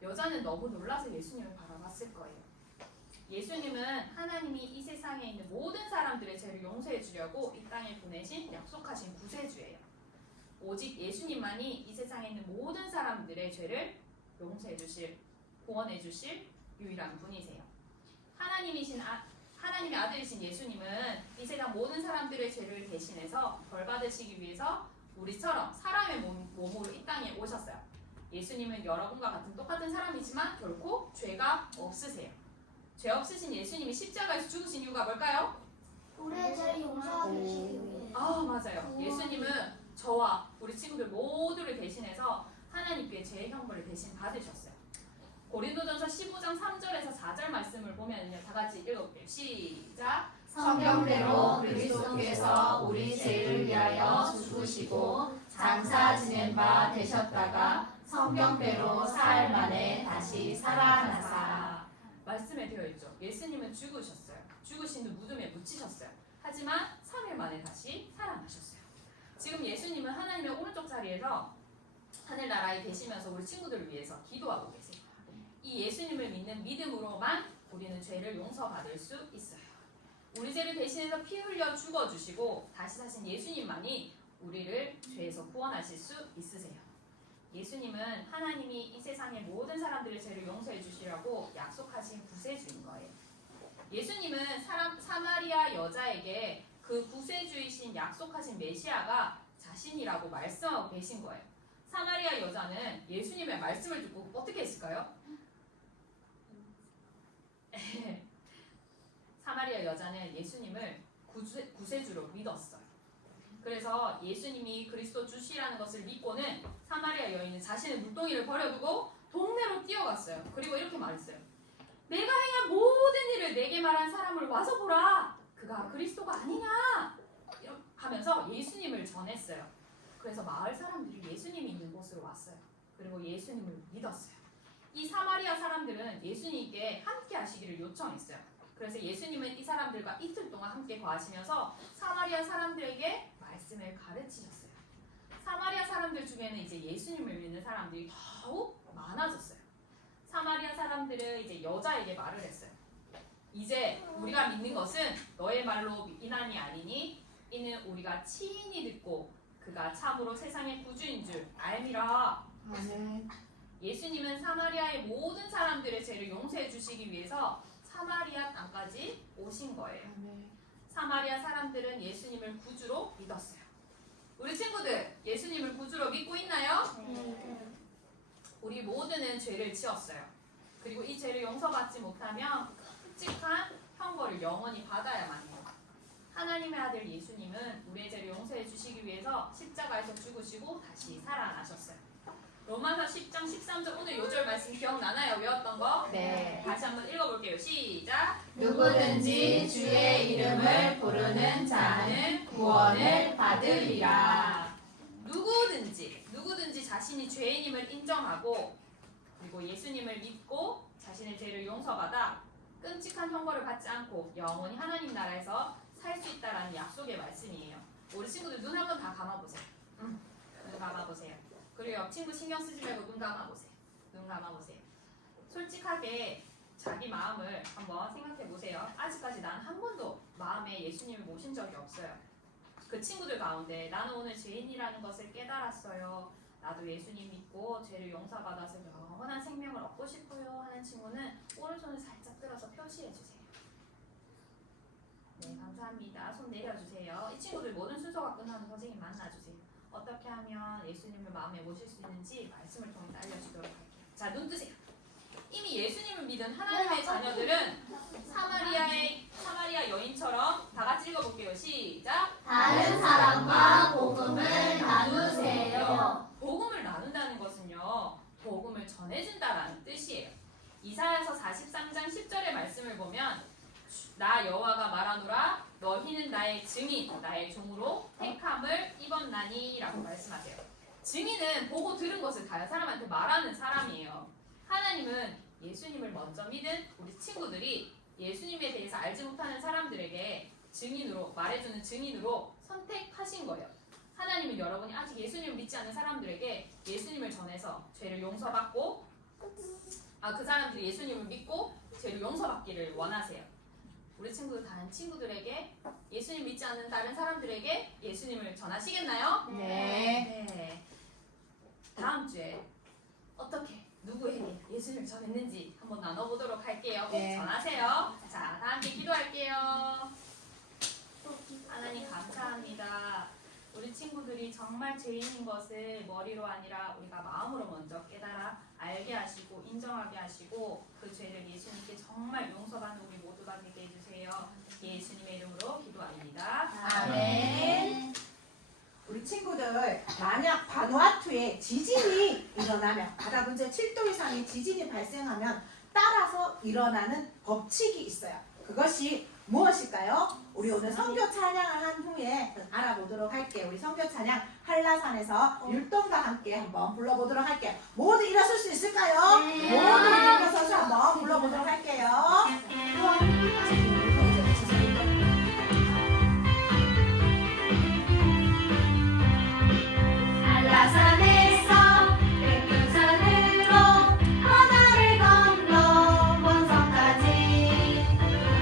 여자는 너무 놀라서 예수님을 바라봤을 거예요. 예수님은 하나님이 이 세상에 있는 모든 사람들의 죄를 용서해 주려고 이 땅에 보내신 약속하신 구세주예요. 오직 예수님만이 이 세상에 있는 모든 사람들의 죄를 용서해 주실, 구원해 주실 유일한 분이세요. 하나님의 아들이신 예수님은 이 세상 모든 사람들의 죄를 대신해서 벌 받으시기 위해서 우리처럼 사람의 몸으로 이 땅에 오셨어요. 예수님은 여러분과 같은 똑같은 사람이지만 결코 죄가 없으세요. 죄 없으신 예수님이 십자가에서 죽으신 이유가 뭘까요? 우리의 죄를 용서하기 위해. 아, 맞아요. 예수님은 저와 우리 친구들 모두를 대신해서 하나님께 죄의 형벌을 대신 받으셨어요. 고린도전서 15장 3절에서 4절 말씀을 보면요, 다 같이 읽어볼게요. 시작. 성경대로 그리스도께서 우리 죄를 위하여 죽으시고 장사 지낸 바 되셨다가 성경대로 사흘 만에 다시 살아나사. 말씀에 되어 있죠. 예수님은 죽으셨어요. 죽으신 후 무덤에 묻히셨어요. 하지만 3일 만에 다시 살아나셨어요. 지금 예수님은 하나님의 오른쪽 자리에서 하늘나라에 계시면서 우리 친구들을 위해서 기도하고 계세요. 이 예수님을 믿는 믿음으로만 우리는 죄를 용서받을 수 있어요. 우리 죄를 대신해서 피 흘려 죽어주시고 다시 사신 예수님만이 우리를 죄에서 구원하실 수 있으세요. 예수님은 하나님이 이 세상의 모든 사람들의 죄를 용서해 주시라고 약속하신 구세주인 거예요. 예수님은 사마리아 여자에게 그 구세주이신 약속하신 메시아가 자신이라고 말씀하고 계신 거예요. 사마리아 여자는 예수님의 말씀을 듣고 어떻게 했을까요? 사마리아 여자는 예수님을 구세주로 믿었어요. 그래서 예수님이 그리스도 주시라는 것을 믿고는 사마리아 여인은 자신의 물동이를 버려두고 동네로 뛰어갔어요. 그리고 이렇게 말했어요. 내가 행한 모든 일을 내게 말한 사람을 와서 보라. 그가 그리스도가 아니냐 하면서 예수님을 전했어요. 그래서 마을 사람들이 예수님이 있는 곳으로 왔어요. 그리고 예수님을 믿었어요. 이 사마리아 사람들은 예수님께 함께 하시기를 요청했어요. 그래서 예수님은 이 사람들과 이틀 동안 함께 거하시면서 사마리아 사람들에게 말씀을 가르치셨어요. 사마리아 사람들 중에는 이제 예수님을 믿는 사람들이 더욱 많아졌어요. 사마리아 사람들은 이제 여자에게 말을 했어요. 이제 우리가 믿는 것은 너의 말로 이난이 아니니 이는 우리가 친히 듣고 그가 참으로 세상의 구주인 줄 알미라. 예수님은 사마리아의 모든 사람들의 죄를 용서해 주시기 위해서 사마리아 땅까지 오신 거예요. 사마리아 사람들은 예수님을 구주로 믿었어요. 우리 친구들 예수님을 구주로 믿고 있나요? 우리 모두는 죄를 지었어요. 그리고 이 죄를 용서받지 못하면 끔찍한 형벌을 영원히 받아야만 해요. 하나님의 아들 예수님은 우리의 죄를 용서해 주시기 위해서 십자가에서 죽으시고 다시 살아나셨어요. 로마서 10장 13절 오늘 요절 말씀 기억나나요? 외웠던 거? 네. 다시 한번 읽어볼게요. 시작! 누구든지 주의 이름을 부르는 자는 구원을 받으리라. 누구든지 자신이 죄인임을 인정하고 그리고 예수님을 믿고 자신의 죄를 용서받아 끔찍한 형벌을 받지 않고 영원히 하나님 나라에서 살 수 있다라는 약속의 말씀이에요. 우리 친구들 눈 한번 다 감아보세요. 눈 감아보세요. 그리고 옆 친구 신경 쓰지 말고 눈 감아보세요. 눈 감아보세요. 솔직하게 자기 마음을 한번 생각해보세요. 아직까지 난 한 번도 마음에 예수님을 모신 적이 없어요. 그 친구들 가운데 나는 오늘 죄인이라는 것을 깨달았어요. 나도 예수님 믿고 죄를 용서받아서 영원한 생명을 얻고 싶어요 하는 친구는 오른손을 살짝 들어서 표시해주세요. 네, 감사합니다. 손 내려주세요. 이 친구들 모든 순서가 끝나면 선생님 만나주세요. 어떻게 하면 예수님을 마음에 모실 수 있는지 말씀을 통해 알려주도록 할게요. 자, 눈 뜨세요. 이미 예수님을 믿은 하나님의 자녀들은 사마리아 여인처럼 다 같이 읽어볼게요. 시작! 다른 사람과 복음을 나누세요. 복음을 나눈다는 것은요, 복음을 전해준다라는 뜻이에요. 이사야서 43장 10절의 말씀을 보면 나 여호와가 말하노라 너희는 나의 증인 나의 종으로 택함을 입었나니 라고 말씀하세요. 증인은 보고 들은 것을 다른 사람한테 말하는 사람이에요. 하나님은 예수님을 먼저 믿은 우리 친구들이 예수님에 대해서 알지 못하는 사람들에게 증인으로 말해주는 증인으로 선택하신 거예요. 하나님은 여러분이 아직 예수님을 믿지 않는 사람들에게 예수님을 전해서 죄를 용서받고 그 사람들이 예수님을 믿고 죄를 용서받기를 원하세요. 우리 다른 친구들에게 예수님 믿지 않는 다른 사람들에게 예수님을 전하시겠나요? 네. 다음 주에 어떻게 누구에게 예수님을 전했는지 한번 나눠보도록 할게요. 꼭 네. 전하세요. 자, 다 함께 기도할게요. 하나님 감사합니다. 우리 친구들이 정말 죄인인 것을 머리로 아니라 우리가 마음으로 먼저 깨달아 알게 하시고 인정하게 하시고 그 죄를 예수님께 정말 용서받는 우리 모두가 되게 해주세요. 예수님의 이름으로 기도합니다. 아멘. 우리 친구들 만약 바누아투에 지진이 일어나면 바다 문제 7도 이상의 지진이 발생하면 따라서 일어나는 법칙이 있어요. 그것이 무엇일까요? 우리 오늘 선교 찬양을 한 후에 알아보도록 할게요. 우리 선교 찬양 한라산에서 율동과 함께 한번 불러보도록 할게요. 모두 일어설 수 있을까요? 네. 모두 일어서서 한번 불러보도록 할게요. 한라산에서 백두 산으로 바다를 건너 원성까지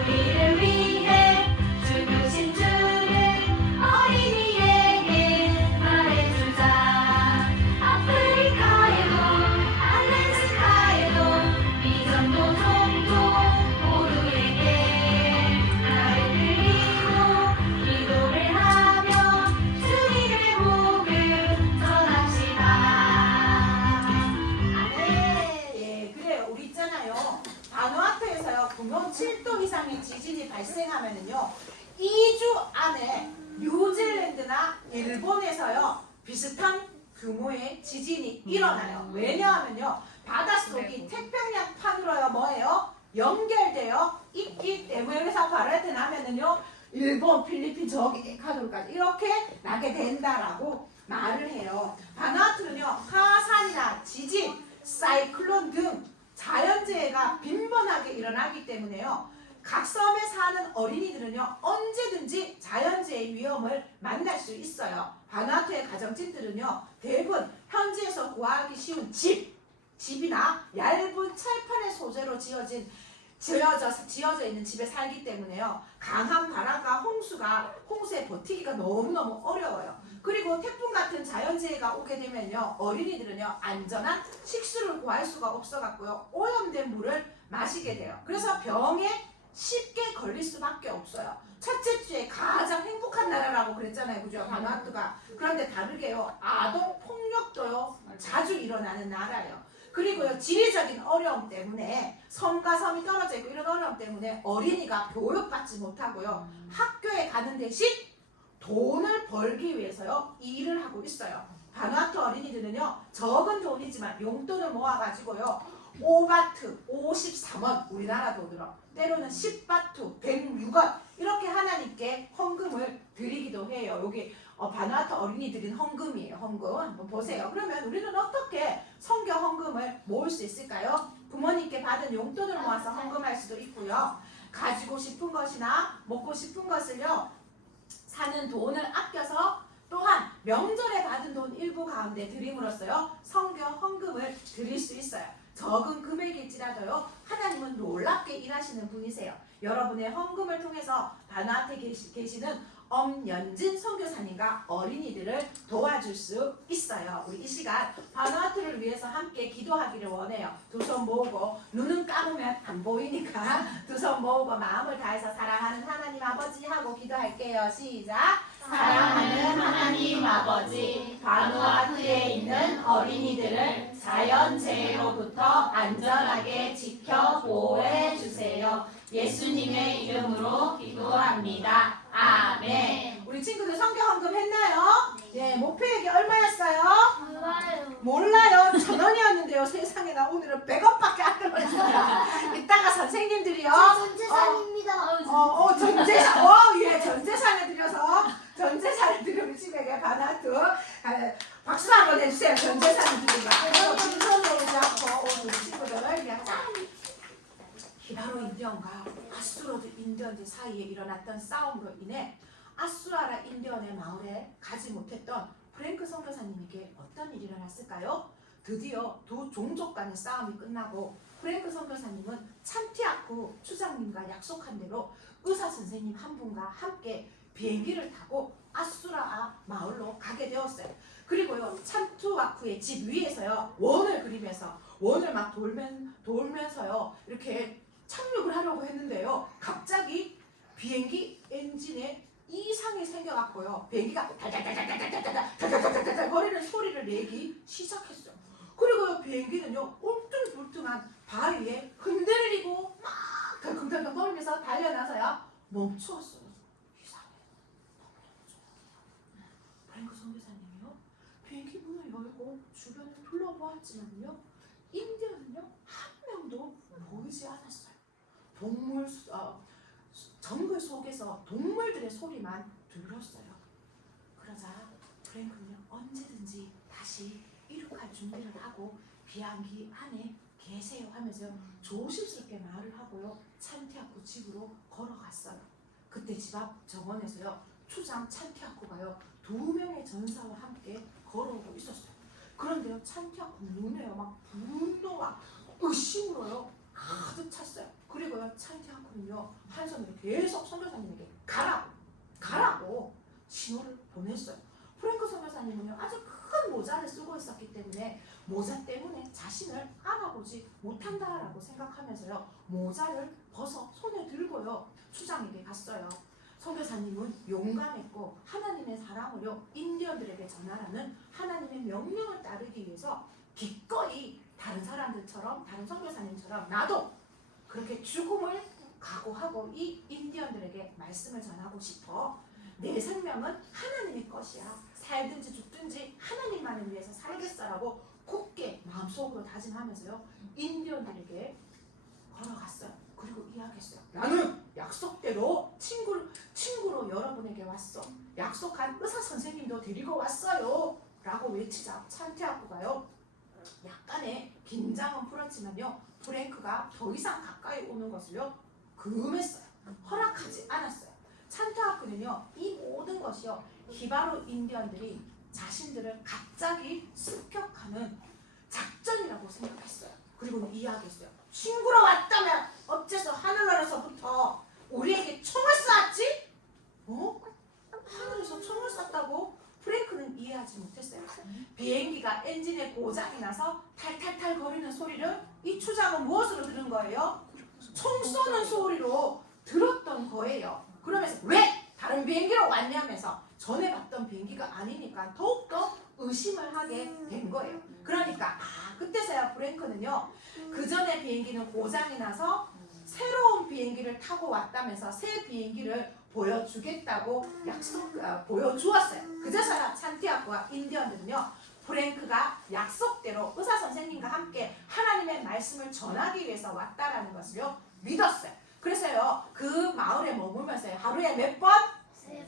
우리를 위해 죽으신 주를 어린이에게 말해주자. 아프리카에도 알래스카에도 미전도 종도 모두에게 나를 들리고 기도를 하며 주님의 복을 전합시다. 예, 그래요. 우리 있잖아요. 바누아투에서요, 구멍 7도 이상의 지진이 발생하면은요, 2주 안에 뉴질랜드나 일본에서요, 비슷한 규모의 지진이 일어나요. 왜냐하면요, 바닷속이 태평양판으로요, 뭐예요? 연결되어 있기 때문에. 그래서 바라트 나면은요, 일본, 필리핀, 저기 에콰도르까지 이렇게 나게 된다라고 말을 해요. 바누아투는요, 화산이나 지진, 사이클론 등 자연재해가 빈번하게 일어나기 때문에요. 각 섬에 사는 어린이들은요 언제든지 자연재해 위험을 만날 수 있어요. 바누아투의 가정집들은요 대부분 현지에서 구하기 쉬운 집이나 얇은 철판의 소재로 지어져 있는 집에 살기 때문에요. 강한 바람과 홍수에 버티기가 너무너무 어려워요. 그리고 태풍 같은 자연재해가 오게 되면요 어린이들은요 안전한 식수를 구할 수가 없어갖고요 오염된 물을 마시게 돼요. 그래서 병에 쉽게 걸릴 수밖에 없어요. 첫째 주에 가장 행복한 나라라고 그랬잖아요, 그죠? 바누아투가. 그런데 다르게요 아동 폭력도요 자주 일어나는 나라예요. 그리고요 지리적인 어려움 때문에 섬과 섬이 떨어져 있고 이런 어려움 때문에 어린이가 교육받지 못하고요 학교에 가는 대신 돈을 벌기 위해서요 일을 하고 있어요. 바누아투 어린이들은요 적은 돈이지만 용돈을 모아가지고요 5바트 53원 우리나라 돈으로 때로는 10바트 106원 이렇게 하나님께 헌금을 드리기도 해요. 여기 바누아투 어린이들은 헌금이에요. 헌금 한번 보세요. 그러면 우리는 어떻게 성경 헌금을 모을 수 있을까요? 부모님께 받은 용돈을 모아서 헌금할 수도 있고요. 가지고 싶은 것이나 먹고 싶은 것을요 사는 돈을 아껴서 또한 명절에 받은 돈 일부 가운데 드림으로써요 성경 헌금을 드릴 수 있어요. 적은 금액일지라도요 하나님은 놀랍게 일하시는 분이세요. 여러분의 헌금을 통해서 바누아투에 계시는 엄연진 선교사님과 어린이들을 도와줄 수 있어요. 우리 이 시간 바누아투를 위해서 함께 기도하기를 원해요. 두 손 모으고 눈은 감으면 안 보이니까 두 손 모으고 마음을 다해서 사랑하는 하나님 아버지 하고 기도할게요. 시작. 사랑하는 하나님 아버지, 바누아투에 있는 어린이들을 자연재해로부터 안전하게 지켜 보호해 주세요. 예수님의 이름으로 기도합니다. 아멘. 우리 친구들 성경 헌금 했나요? 네, 목표액이 얼마였어요? 몰라요. 몰라요. 1,000원이었는데요. 세상에 나 오늘은 100원밖에 안 들어있어요. 이따가 선생님들이요. 전재산입니다. 전재산. 예, 전재산을 드려서 전재산을 드리는 친구에게 바누아투 박수 한번 해주세요. 전재산을 드리고 빈손으로 잡고 오늘 우리 친구들을 그냥 바로 인디언과 아수르 인디언들 사이에 일어났던 싸움으로 인해 아수라라 인디언의 마을에 가지 못했던 프랭크 선교사님에게 어떤 일이 일어났을까요? 드디어 두 종족 간의 싸움이 끝나고 프랭크 선교사님은 찬티아쿠 추장님과 약속한 대로 의사 선생님 한 분과 함께 비행기를 타고 아수라 마을로 가게 되었어요. 그리고요 찬티아쿠의 집 위에서요 원을 그리면서 원을 막 돌면서요 이렇게 착륙을 하려고 했는데요 갑자기 비행기 엔진에 이상이 생겨갖고요 비행기가 달달달달달달달달달달달 거리는 소리를 내기 시작했어요. 그리고요 비행기는요 울퉁불퉁한 바위에 흔들리고 막 덜컹덜컹 거리면서 달려나서요 멈추었어요. 이상해. 너무너무 좋아. 프랭크 선교사님이요 비행기 문을 열고 주변을 둘러보았지만요 인디언은요 한 명도 보이지 않았어요. 정글 속에서 동물들의 소리만 들렸어요. 그러자 프랭크는요 언제든지 다시 이륙할 준비를 하고 비행기 안에 계세요 하면서 조심스럽게 말을 하고요 찬티아쿠 집으로 걸어갔어요. 그때 집 앞 정원에서요 추장 찬티아쿠가요 2명의 전사와 함께 걸어오고 있었어요. 그런데요 찬티아쿠 눈에요 막 분노와 의심으로요 가득 찼어요. 그리고요 찬티아쿠는요 한 손으로 계속 선교사님에게 가라고 신호를 보냈어요. 프랭크 선교사님은요 아주 큰 모자를 쓰고 있었기 때문에 모자 때문에 자신을 알아보지 못한다라고 생각하면서요 모자를 벗어 손에 들고요 추장에게 갔어요. 선교사님은 용감했고 하나님의 사랑을요 인디언들에게 전하라는 하나님의 명령을 따르기 위해서 기꺼이 다른 사람들처럼 다른 선교사님처럼 나도 그렇게 죽음을 각오하고 이 인디언들에게 말씀을 전하고 싶어. 내 생명은 하나님의 것이야. 살든지 죽든지 하나님만을 위해서 살겠어라고 굳게 마음속으로 다짐하면서요 인디언들에게 걸어갔어요. 그리고 이야기했어요. 나는 약속대로 친구로 여러분에게 왔어. 약속한 의사 선생님도 데리고 왔어요. 라고 외치자 찬티아쿠가요 약간의 긴장은 풀었지만요 프랭크가 더 이상 가까이 오는 것을요 금했어요. 허락하지 않았어요. 찬타하쿠는요, 이 모든 것이요, 히바루 인디언들이 자신들을 갑자기 습격하는 작전이라고 생각했어요. 그리고 이야기했어요. 친구로 왔다면 어째서 하늘나라에서부터 우리에게 총을 쐈지? 하늘에서 총을 쐈다고? 프랭크는 이해하지 못했어요. 비행기가 엔진에 고장이 나서 탈탈탈 거리는 소리를 이 추장은 무엇으로 들은 거예요? 총 쏘는 소리로 들었던 거예요. 그러면서 왜 다른 비행기로 왔냐면서 전에 봤던 비행기가 아니니까 더욱더 의심을 하게 된 거예요. 그러니까 그때서야 프랭크는요, 그 전에 비행기는 고장이 나서 새로운 비행기를 타고 왔다면서 새 비행기를 보여주겠다고 보여주었어요. 그제서야 찬티아쿠와 인디언들은요, 프랭크가 약속대로 의사 선생님과 함께 하나님의 말씀을 전하기 위해서 왔다라는 것을요 믿었어요. 그래서요 그 마을에 머물면서요 하루에 몇 번?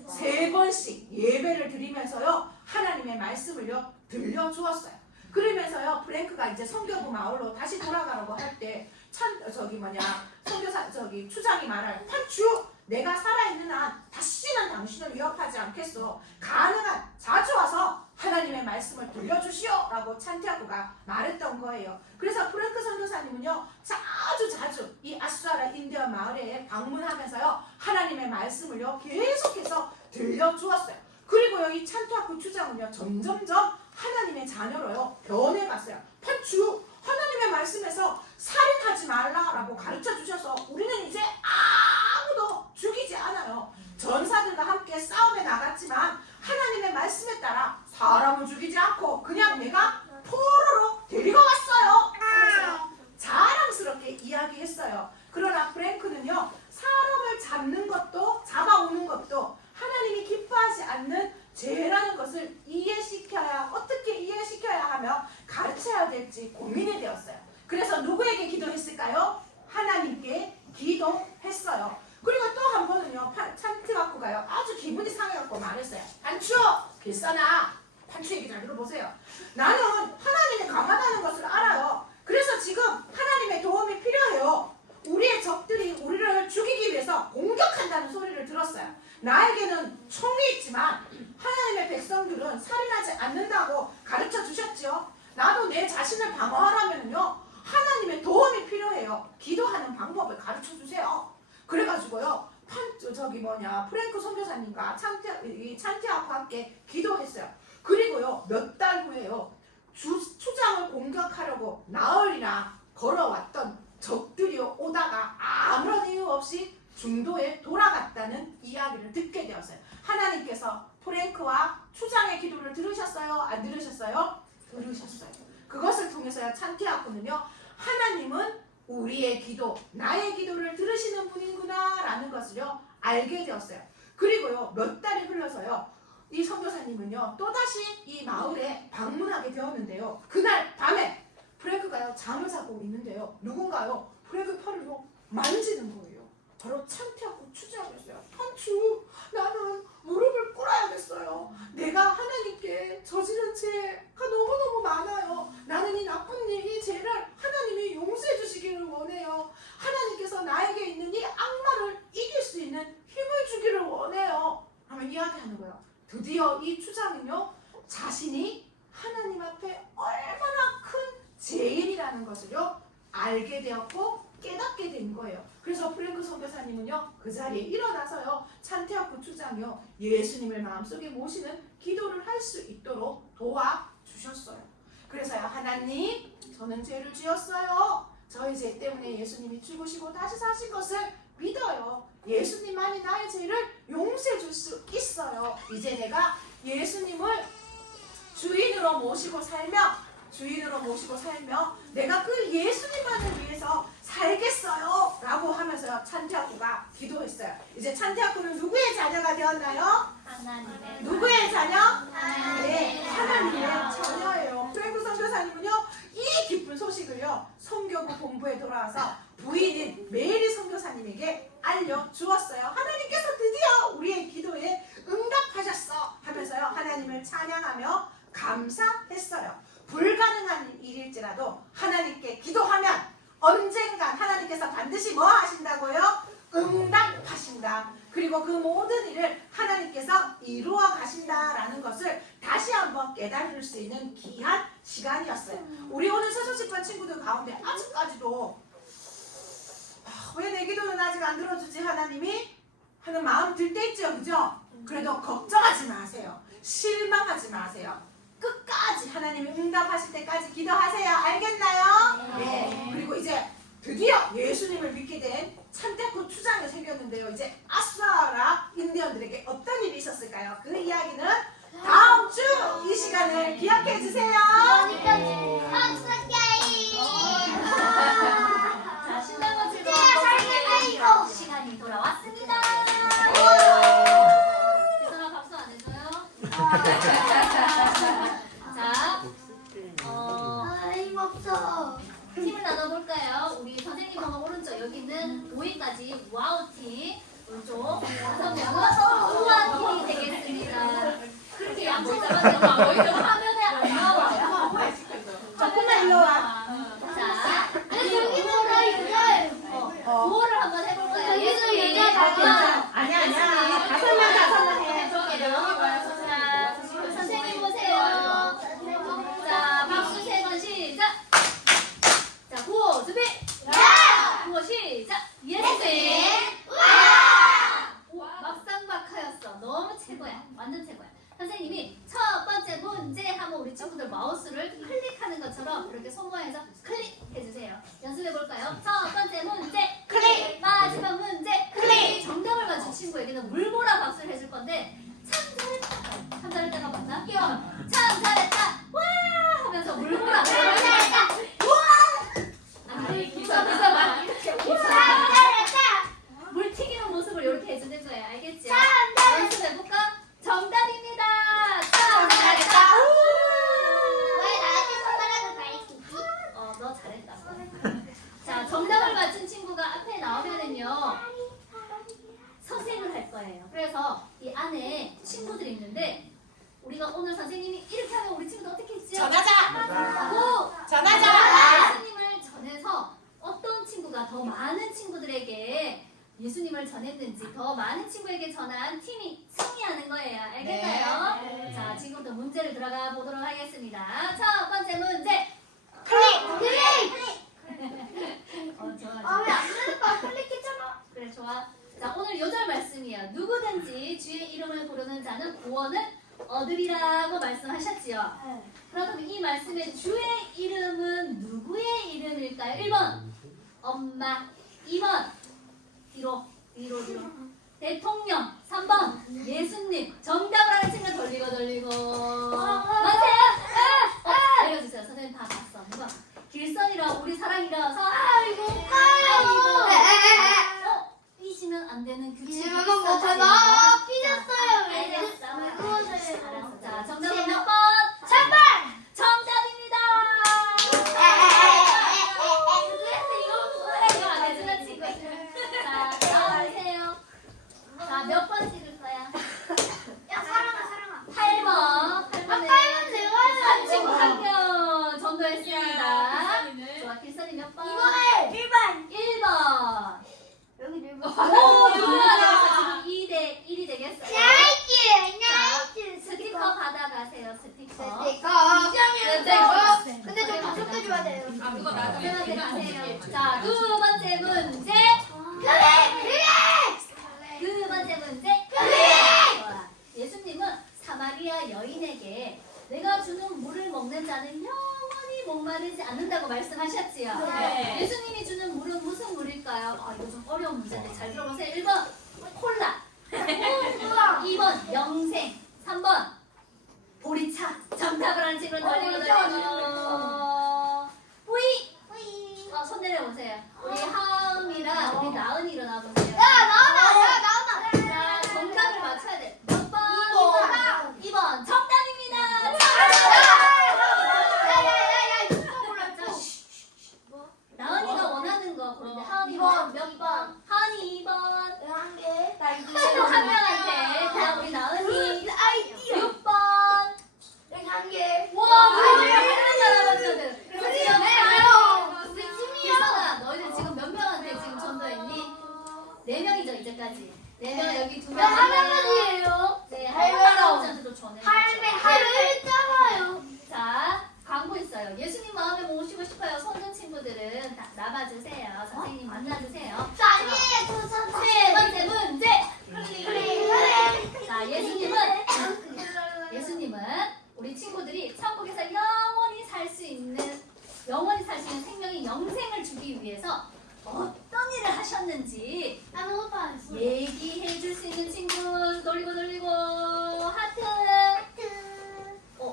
세 번씩 예배를 드리면서요 하나님의 말씀을요 들려주었어요. 그러면서요 프랭크가 이제 성교부 마을로 다시 돌아가려고 할 때 선교사 추장이 말할 판추, 내가 살아있는 한 다시는 당신을 위협하지 않겠소. 가능한 자주 와서 하나님의 말씀을 들려주시오 라고 찬티아쿠가 말했던 거예요. 그래서 프랭크 선교사님은요 자주 이 아수아라 인디언 마을에 방문하면서요 하나님의 말씀을요 계속해서 들려주었어요. 그리고요 이 찬티아쿠 추장은요 점점점 하나님의 자녀로요 변해갔어요. 판추, 하나님의 말씀에서 살인하지 말라라고 가르쳐 주셔서 우리는 이제 아무도 죽이지 않아요. 전사들과 함께 싸움에 나갔지만 하나님의 말씀에 따라 사람을 죽이지 않고 그냥 내가 포로로 데리고 왔어요. 하면서 자랑스럽게 이야기했어요. 그러나 프랭크는요 사람을 잡는 것도 잡아오는 것도 하나님이 기뻐하지 않는 죄라는 것을 어떻게 이해시켜야 하며 가르쳐야 될지 고민이 되었어요. 그래서 누구에게 기도했을까요? 하나님께 기도했어요. 그리고 또 한 번은요 찬티아쿠가요 아주 기분이 상해갖고 말했어요. 판추, 길사나, 판추 얘기 잘 들어보세요. 나는 하나님이 강하다는 것을 알아요. 그래서 지금 하나님의 도움이 필요해요. 우리의 적들이 우리를 죽이기 위해서 공격한다는 소리를 들었어요. 나에게는 총이 있지만 하나님의 백성들은 살인하지 않는다고 가르쳐 주셨죠. 나도 내 자신을 방어하려면요 하나님의 도움이 필요해요. 기도하는 방법을 가르쳐 주세요. 그래가지고요 프랭크 선교사님과 찬티아쿠와 함께 기도했어요. 그리고요 몇 달 후에요 추장을 공격하려고 나흘이나 걸어왔던 적들이 오다가 아무런 이유 없이 중도에 돌아갔다는 이야기를 듣게 되었어요. 하나님께서 프랭크와 추장의 기도를 들으셨어요? 안 들으셨어요? 들으셨어요. 그것을 통해서요 찬티아쿠는요 하나님은 우리의 기도, 나의 기도를 들으시는 분이구나 라는 것을요 알게 되었어요. 그리고요 몇 달이 흘러서요 이 선교사님은요 또다시 이 마을에 방문하게 되었는데요, 그날 밤에 프랭크가요 잠을 자고 있는데요 누군가요 프랭크 팔을 만지는 거예요. 바로 찬티아쿠 추장이었어요. 판추, 나는 무릎을 꿇어야겠어요. 내가 하나님께 저지른 죄가 너무너무 많아요. 나는 이 나쁜 일, 이 죄를 하나님이 용서해 주시기를 원해요. 하나님께서 나에게 있는 이 악마를 이길 수 있는 힘을 주기를 원해요. 하면 이야기하는 거예요. 드디어 이 추장은요 자신이 하나님 앞에 얼마나 큰 죄인이라는 것을요 알게 되었고 깨닫게 된 거예요. 그래서 프랭크 선교사님은요 그 자리에 일어나서요 찬티아쿠 추장이요 예수님을 마음속에 모시는 기도를 할 수 있도록 도와주셨어요. 그래서요 하나님, 저는 죄를 지었어요. 저희 죄 때문에 예수님이 죽으시고 다시 사신 것을 믿어요. 예수님만이 나의 죄를 용서해 줄 수 있어요. 이제 내가 예수님을 주인으로 모시고 살며 내가 그 예수님만을 위해서 살겠어요 라고 하면서 찬티아쿠가 기도했어요. 이제 찬티아쿠는 누구의 자녀가 되었나요? 하나님의 누구의 자녀? 하나님의 네, 하나님의 자녀예요. 프랭크 선교사님은요 이 기쁜 소식을요 선교부 본부에 돌아와서 부인인 메리 선교사님에게 알려주었어요. 하나님께서 드디어 우리의 기도에 응답하셨어 하면서요 하나님을 찬양하며 감사했어요. 불가능한 일일지라도 하나님께 기도하면 언젠간 하나님께서 반드시 뭐 하신다고요? 응답하신다. 그리고 그 모든 일을 하나님께서 이루어 가신다라는 것을 다시 한번 깨달을 수 있는 귀한 시간이었어요. 우리 오늘 서소집반 친구들 가운데 아직까지도 왜 내 기도는 아직 안 들어주지 하나님이 하는 마음 들 때 있죠, 그죠? 그래도 걱정하지 마세요. 실망하지 마세요. 끝까지 하나님이 응답하실 때까지 기도하세요. 알겠나요? 네. 그리고 이제 드디어 예수님을 믿게 된 산타코 추장이 생겼는데요. 이제 아수라 인디언들에게 어떤 일이 있었을까요? 그 이야기는 다음 주 이 시간을 기억해 주세요. 자, 신나고 즐거운 시간이 돌아왔습니다. 유선아 박수 안 해줘요? 자, 팀을 나눠볼까요? 우리 선생님 한번 오른쪽 여기 있는 5위까지 와우 팀, 오른쪽 5명은 우와 팀이 되겠습니다. 그렇게 양쪽 잡았는데 화면에 안 나와요. 조금만 일로 와. 자, 구호를 한번 해볼까요? 예수님. 아니야. 5명 해. 자, 선생님 보세요. 자, 박수 3번 시작. 자, 구호 준비. 구호 시작. 예수님. 막상막하였어. 너무 최고야. 완전 최고야. 선생님이 첫 번째 문제 하면 우리 친구들 마우스를 클릭하는 것처럼 이렇게 손모양해서 클릭해주세요. 연습해볼까요? 첫 번째 문제 클릭! 마지막 문제 클릭! 정답을 맞춘 친구에게는 물보라 박수를 해줄 건데 참 잘했다. 참 잘했다가 맞나? 끼워. 참 잘했다. 와! 하면서 물보라. 아니, 기사 물 튀기는 모습을 이렇게 해주는 거예요. 알겠지? 연습해볼까? 정답입니다. 참 잘했다. 너 잘했다. 자, 정답을 맞춘 친구가 앞에 나오면은요 선생을 할 거예요. 그래서 이 안에 친구들이 있는데 우리가 오늘 선생님이 이렇게 하면 우리 친구들 어떻게 했죠? 전하자. 예수님을 전해서 어떤 친구가 더 많은 친구들에게 예수님을 전했는지 더 많은 친구에게 전한 팀이 승리하는 거예요. 알겠나요? 네. 자, 지금부터 문제를 들어가 보도록 하겠습니다. 첫 번째 문제. 좋아. 그래, 좋아. 자, 오늘 요절 말씀이에요. 누구든지 주의 이름을 부르는 자는 구원을 얻으리라고 말씀하셨지요. 그렇다면 이 말씀의 주의 이름은 누구의 이름일까요? 1번 엄마, 2번 뒤로 대통령, 3번 예수님. 정답을 하는 친구 돌리고 맞아요? 알려주세요. 선생님 다 봤어. 누가 길선이라 우리 사랑이라서 아이고 삐지면 안 되는 규칙이 있었어요. 알았어. 자, 정답은 몇 번? 3번! 정답입니다! 이거 안 해주면 지금. 자, 나와주세요. 자, 몇 번 찍을 거야? 8번. 8번은 한 친구 한 명 전도했습니다. 좋아, 길선이 몇 번? 1번. 오, 좋아요. 지금 2대 1이 되겠어요. 스티커 받아가세요. 스티커. 근데 저 5개 줘야 돼요. 그거 나중에 가세요. 자, 두 번째 문제. 두 번째 문제. 좋아. 예수님은 사마리아 여인에게 내가 주는 물을 먹는 자는 영원히 목마르지 않는다고 말씀하셨지요. 네. 예수님이 주는 물은 무슨 물일까요? 아, 이거 좀 어려운 문제인데 잘 들어보세요. 1번 콜라, 2번 영생, 3번 보리차. 정답을 한 친구는 뿌이. 손 내려보세요. 우리 하음이랑 우리 나은이 일어나보세요. 자, 정답을 맞춰야 돼. 몇 번? 2번. 정답입니다. 나은이가 원하는 거 그런데 하은이 몇 번? 하은이 2번. 친구 한 명한테. 자, 우리 나은이 6번. 와, 4명이죠 이제까지. 4명 여기 2명. 할머니예요. 네, 할머니. 할머니한테도 전해. 할매 있잖아요. 자, 광고 있어요. 예수님 마음에 모시고 싶어요. 손든 친구들은 나와주세요. 선생님 만나주세요. 아니에요. 세 번째 문제. 자, 예수님은 우리 친구들이 천국에서 영원히 살 수 있는 생명의 영생을 주기 위해서 어떤 일을 하셨는지 아무것도 안 했어요. 얘기해 줄 수 있는 친구 돌리고 하트.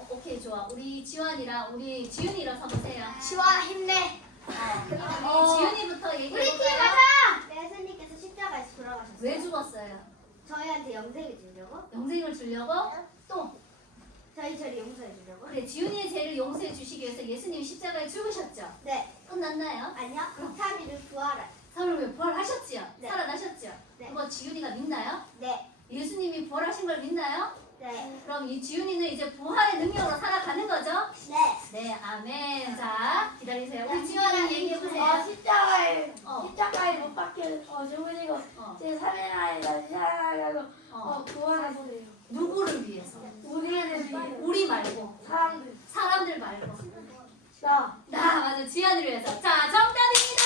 오케이 좋아. 우리 지환이랑 우리 지윤이 일어서보세요. 지와 힘내. 우리 지윤이부터 우리 팀 얘기해볼까요? 가자. 예수님께서 십자가에서 돌아가셨어요. 왜 죽었어요? 저희한테 영생을 주려고? 영생을 주려고? 또 저희를 용서해 주려고? 그래 지윤이의 죄를 용서해 주시기 위해서 예수님이 십자가에 죽으셨죠? 네. 끝났나요? 아니요. 3일을 부활할. 사람을 부활하셨지요? 네. 살아나셨죠? 네. 그거 지윤이가 믿나요? 네. 예수님이 부활하신 걸 믿나요? 네. 그럼 이 지윤이는 이제 부활의 능력으로 살아가는 거죠? 네. 네, 아멘. 자, 기다리세요. 우리 지윤이 얘기해보세요. 십자가에 어. 십자가에 못 박혀 죽으시고 어. 제 3일 만에 다시 살아가고 어. 구원하시네요. 누구를 위해서? 우리를 위해 우리 말고, 사람들 사람들 말고. 나 맞아. 지안을 위해서. 자, 정답입니다.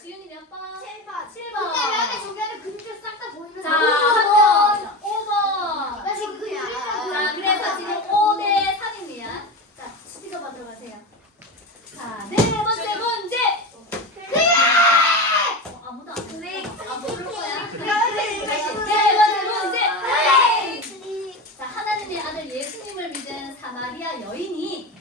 지윤이 몇 번? 7번. 7번. 근데 여기 조개를 근처 싹다 보이면 자, 한 명. 5번. 나 지금 그림이야. 자, 그래서 지금 5대 3입니다. 자, 스티커 받으러 가세요. 자, 네 번째 문제. 아무도 안 해. 아, 모를 거야. 네 번째 문제. 자, 하나님의 아들 예수님을 믿은 사마리아 여인이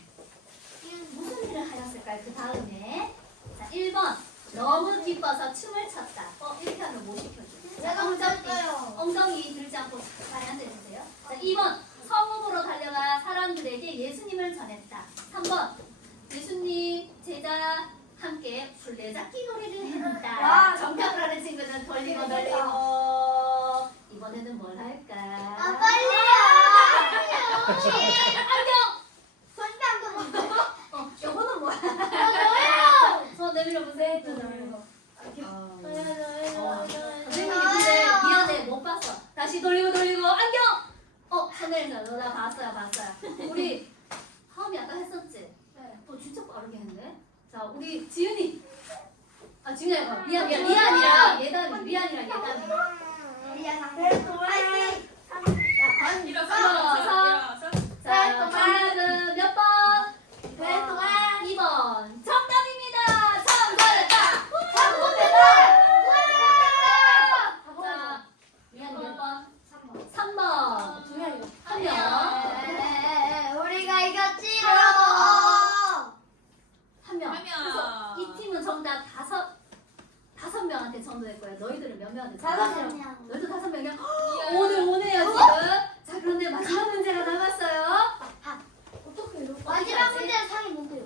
무슨 일을 하였을까요? 그 다음에 자 1번 너무 기뻐서 춤을 췄다. 이렇게 하면 못 시켜줘. 자, 내가 못했어요. 엉덩이 들지 않고 자리에 앉아주세요. 자 2번 성읍으로 달려가 사람들에게 예수님을 전했다. 3번 예수님 제자 함께 술래잡기 놀이를 했다. 와, 정답을 하는 친구는 돌리고 이번에는 뭘 할까? 아, 빨리요. 안경! 손담금. 요거는 뭐야? 손 내밀어 보세요. 선생님이 근데 미안해 못 봤어. 다시 돌리고 안경. 손 내밀어. 나 봤어요. 우리 하음이 아까 했었지. 진짜 빠르게 했네. 자 우리 지은이. 지은이가 미안이랑 예담이. 일어서. 자 정답은 몇 번? 2번 정답입니다. 참 잘했다. 자 미안이 몇 번? 3번. 한 명. 우리가 이겼지롱. 한 명. 한 명. 그래서 이 팀은 정답 다섯 명한테 전도될 거야. 너희들은 몇 명한테? 다섯 전도될 명. 거야? 너희도 5명이야? 오늘 오네요 지금. 자 그런데 마지막 문제가 남았어요. 마지막 문제는 상이 뭔데요?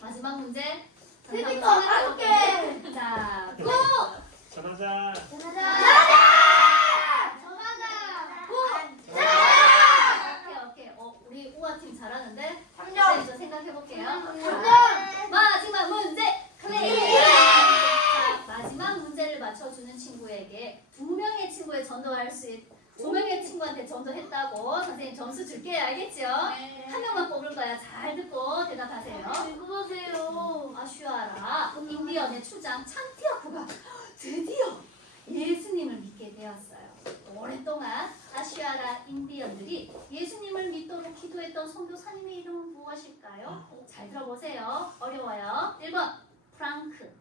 마지막 문제. 그러니까 할게. 자, 고! 전화자 오케이. 우리 우아 팀 잘하는데. 삼점. 저 생각해 볼게요. 삼점. 마지막 문제. 클레이. 자, 마지막 문제를 맞춰주는 친구에게 2명의 친구에 전도할 수 있. 2명의 친구한테 전도했다고 선생님 점수 줄게요. 알겠죠? 한 명만 뽑을 거야. 잘 듣고 대답하세요. 읽어보세요. 아슈아라 인디언의 추장 찬티아프가 드디어 예수님을 믿게 되었어요. 오랫동안 아슈아라 인디언들이 예수님을 믿도록 기도했던 선교사님의 이름은 무엇일까요? 잘 들어보세요. 어려워요. 1번 프랑크.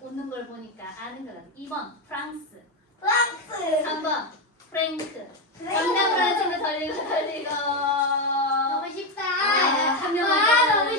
웃는 걸 보니까 아는 거는 2번 프랑스. 3번 프랭크. 정답을 하는 친구 돌리고 너무 쉽다. 한 명만 너무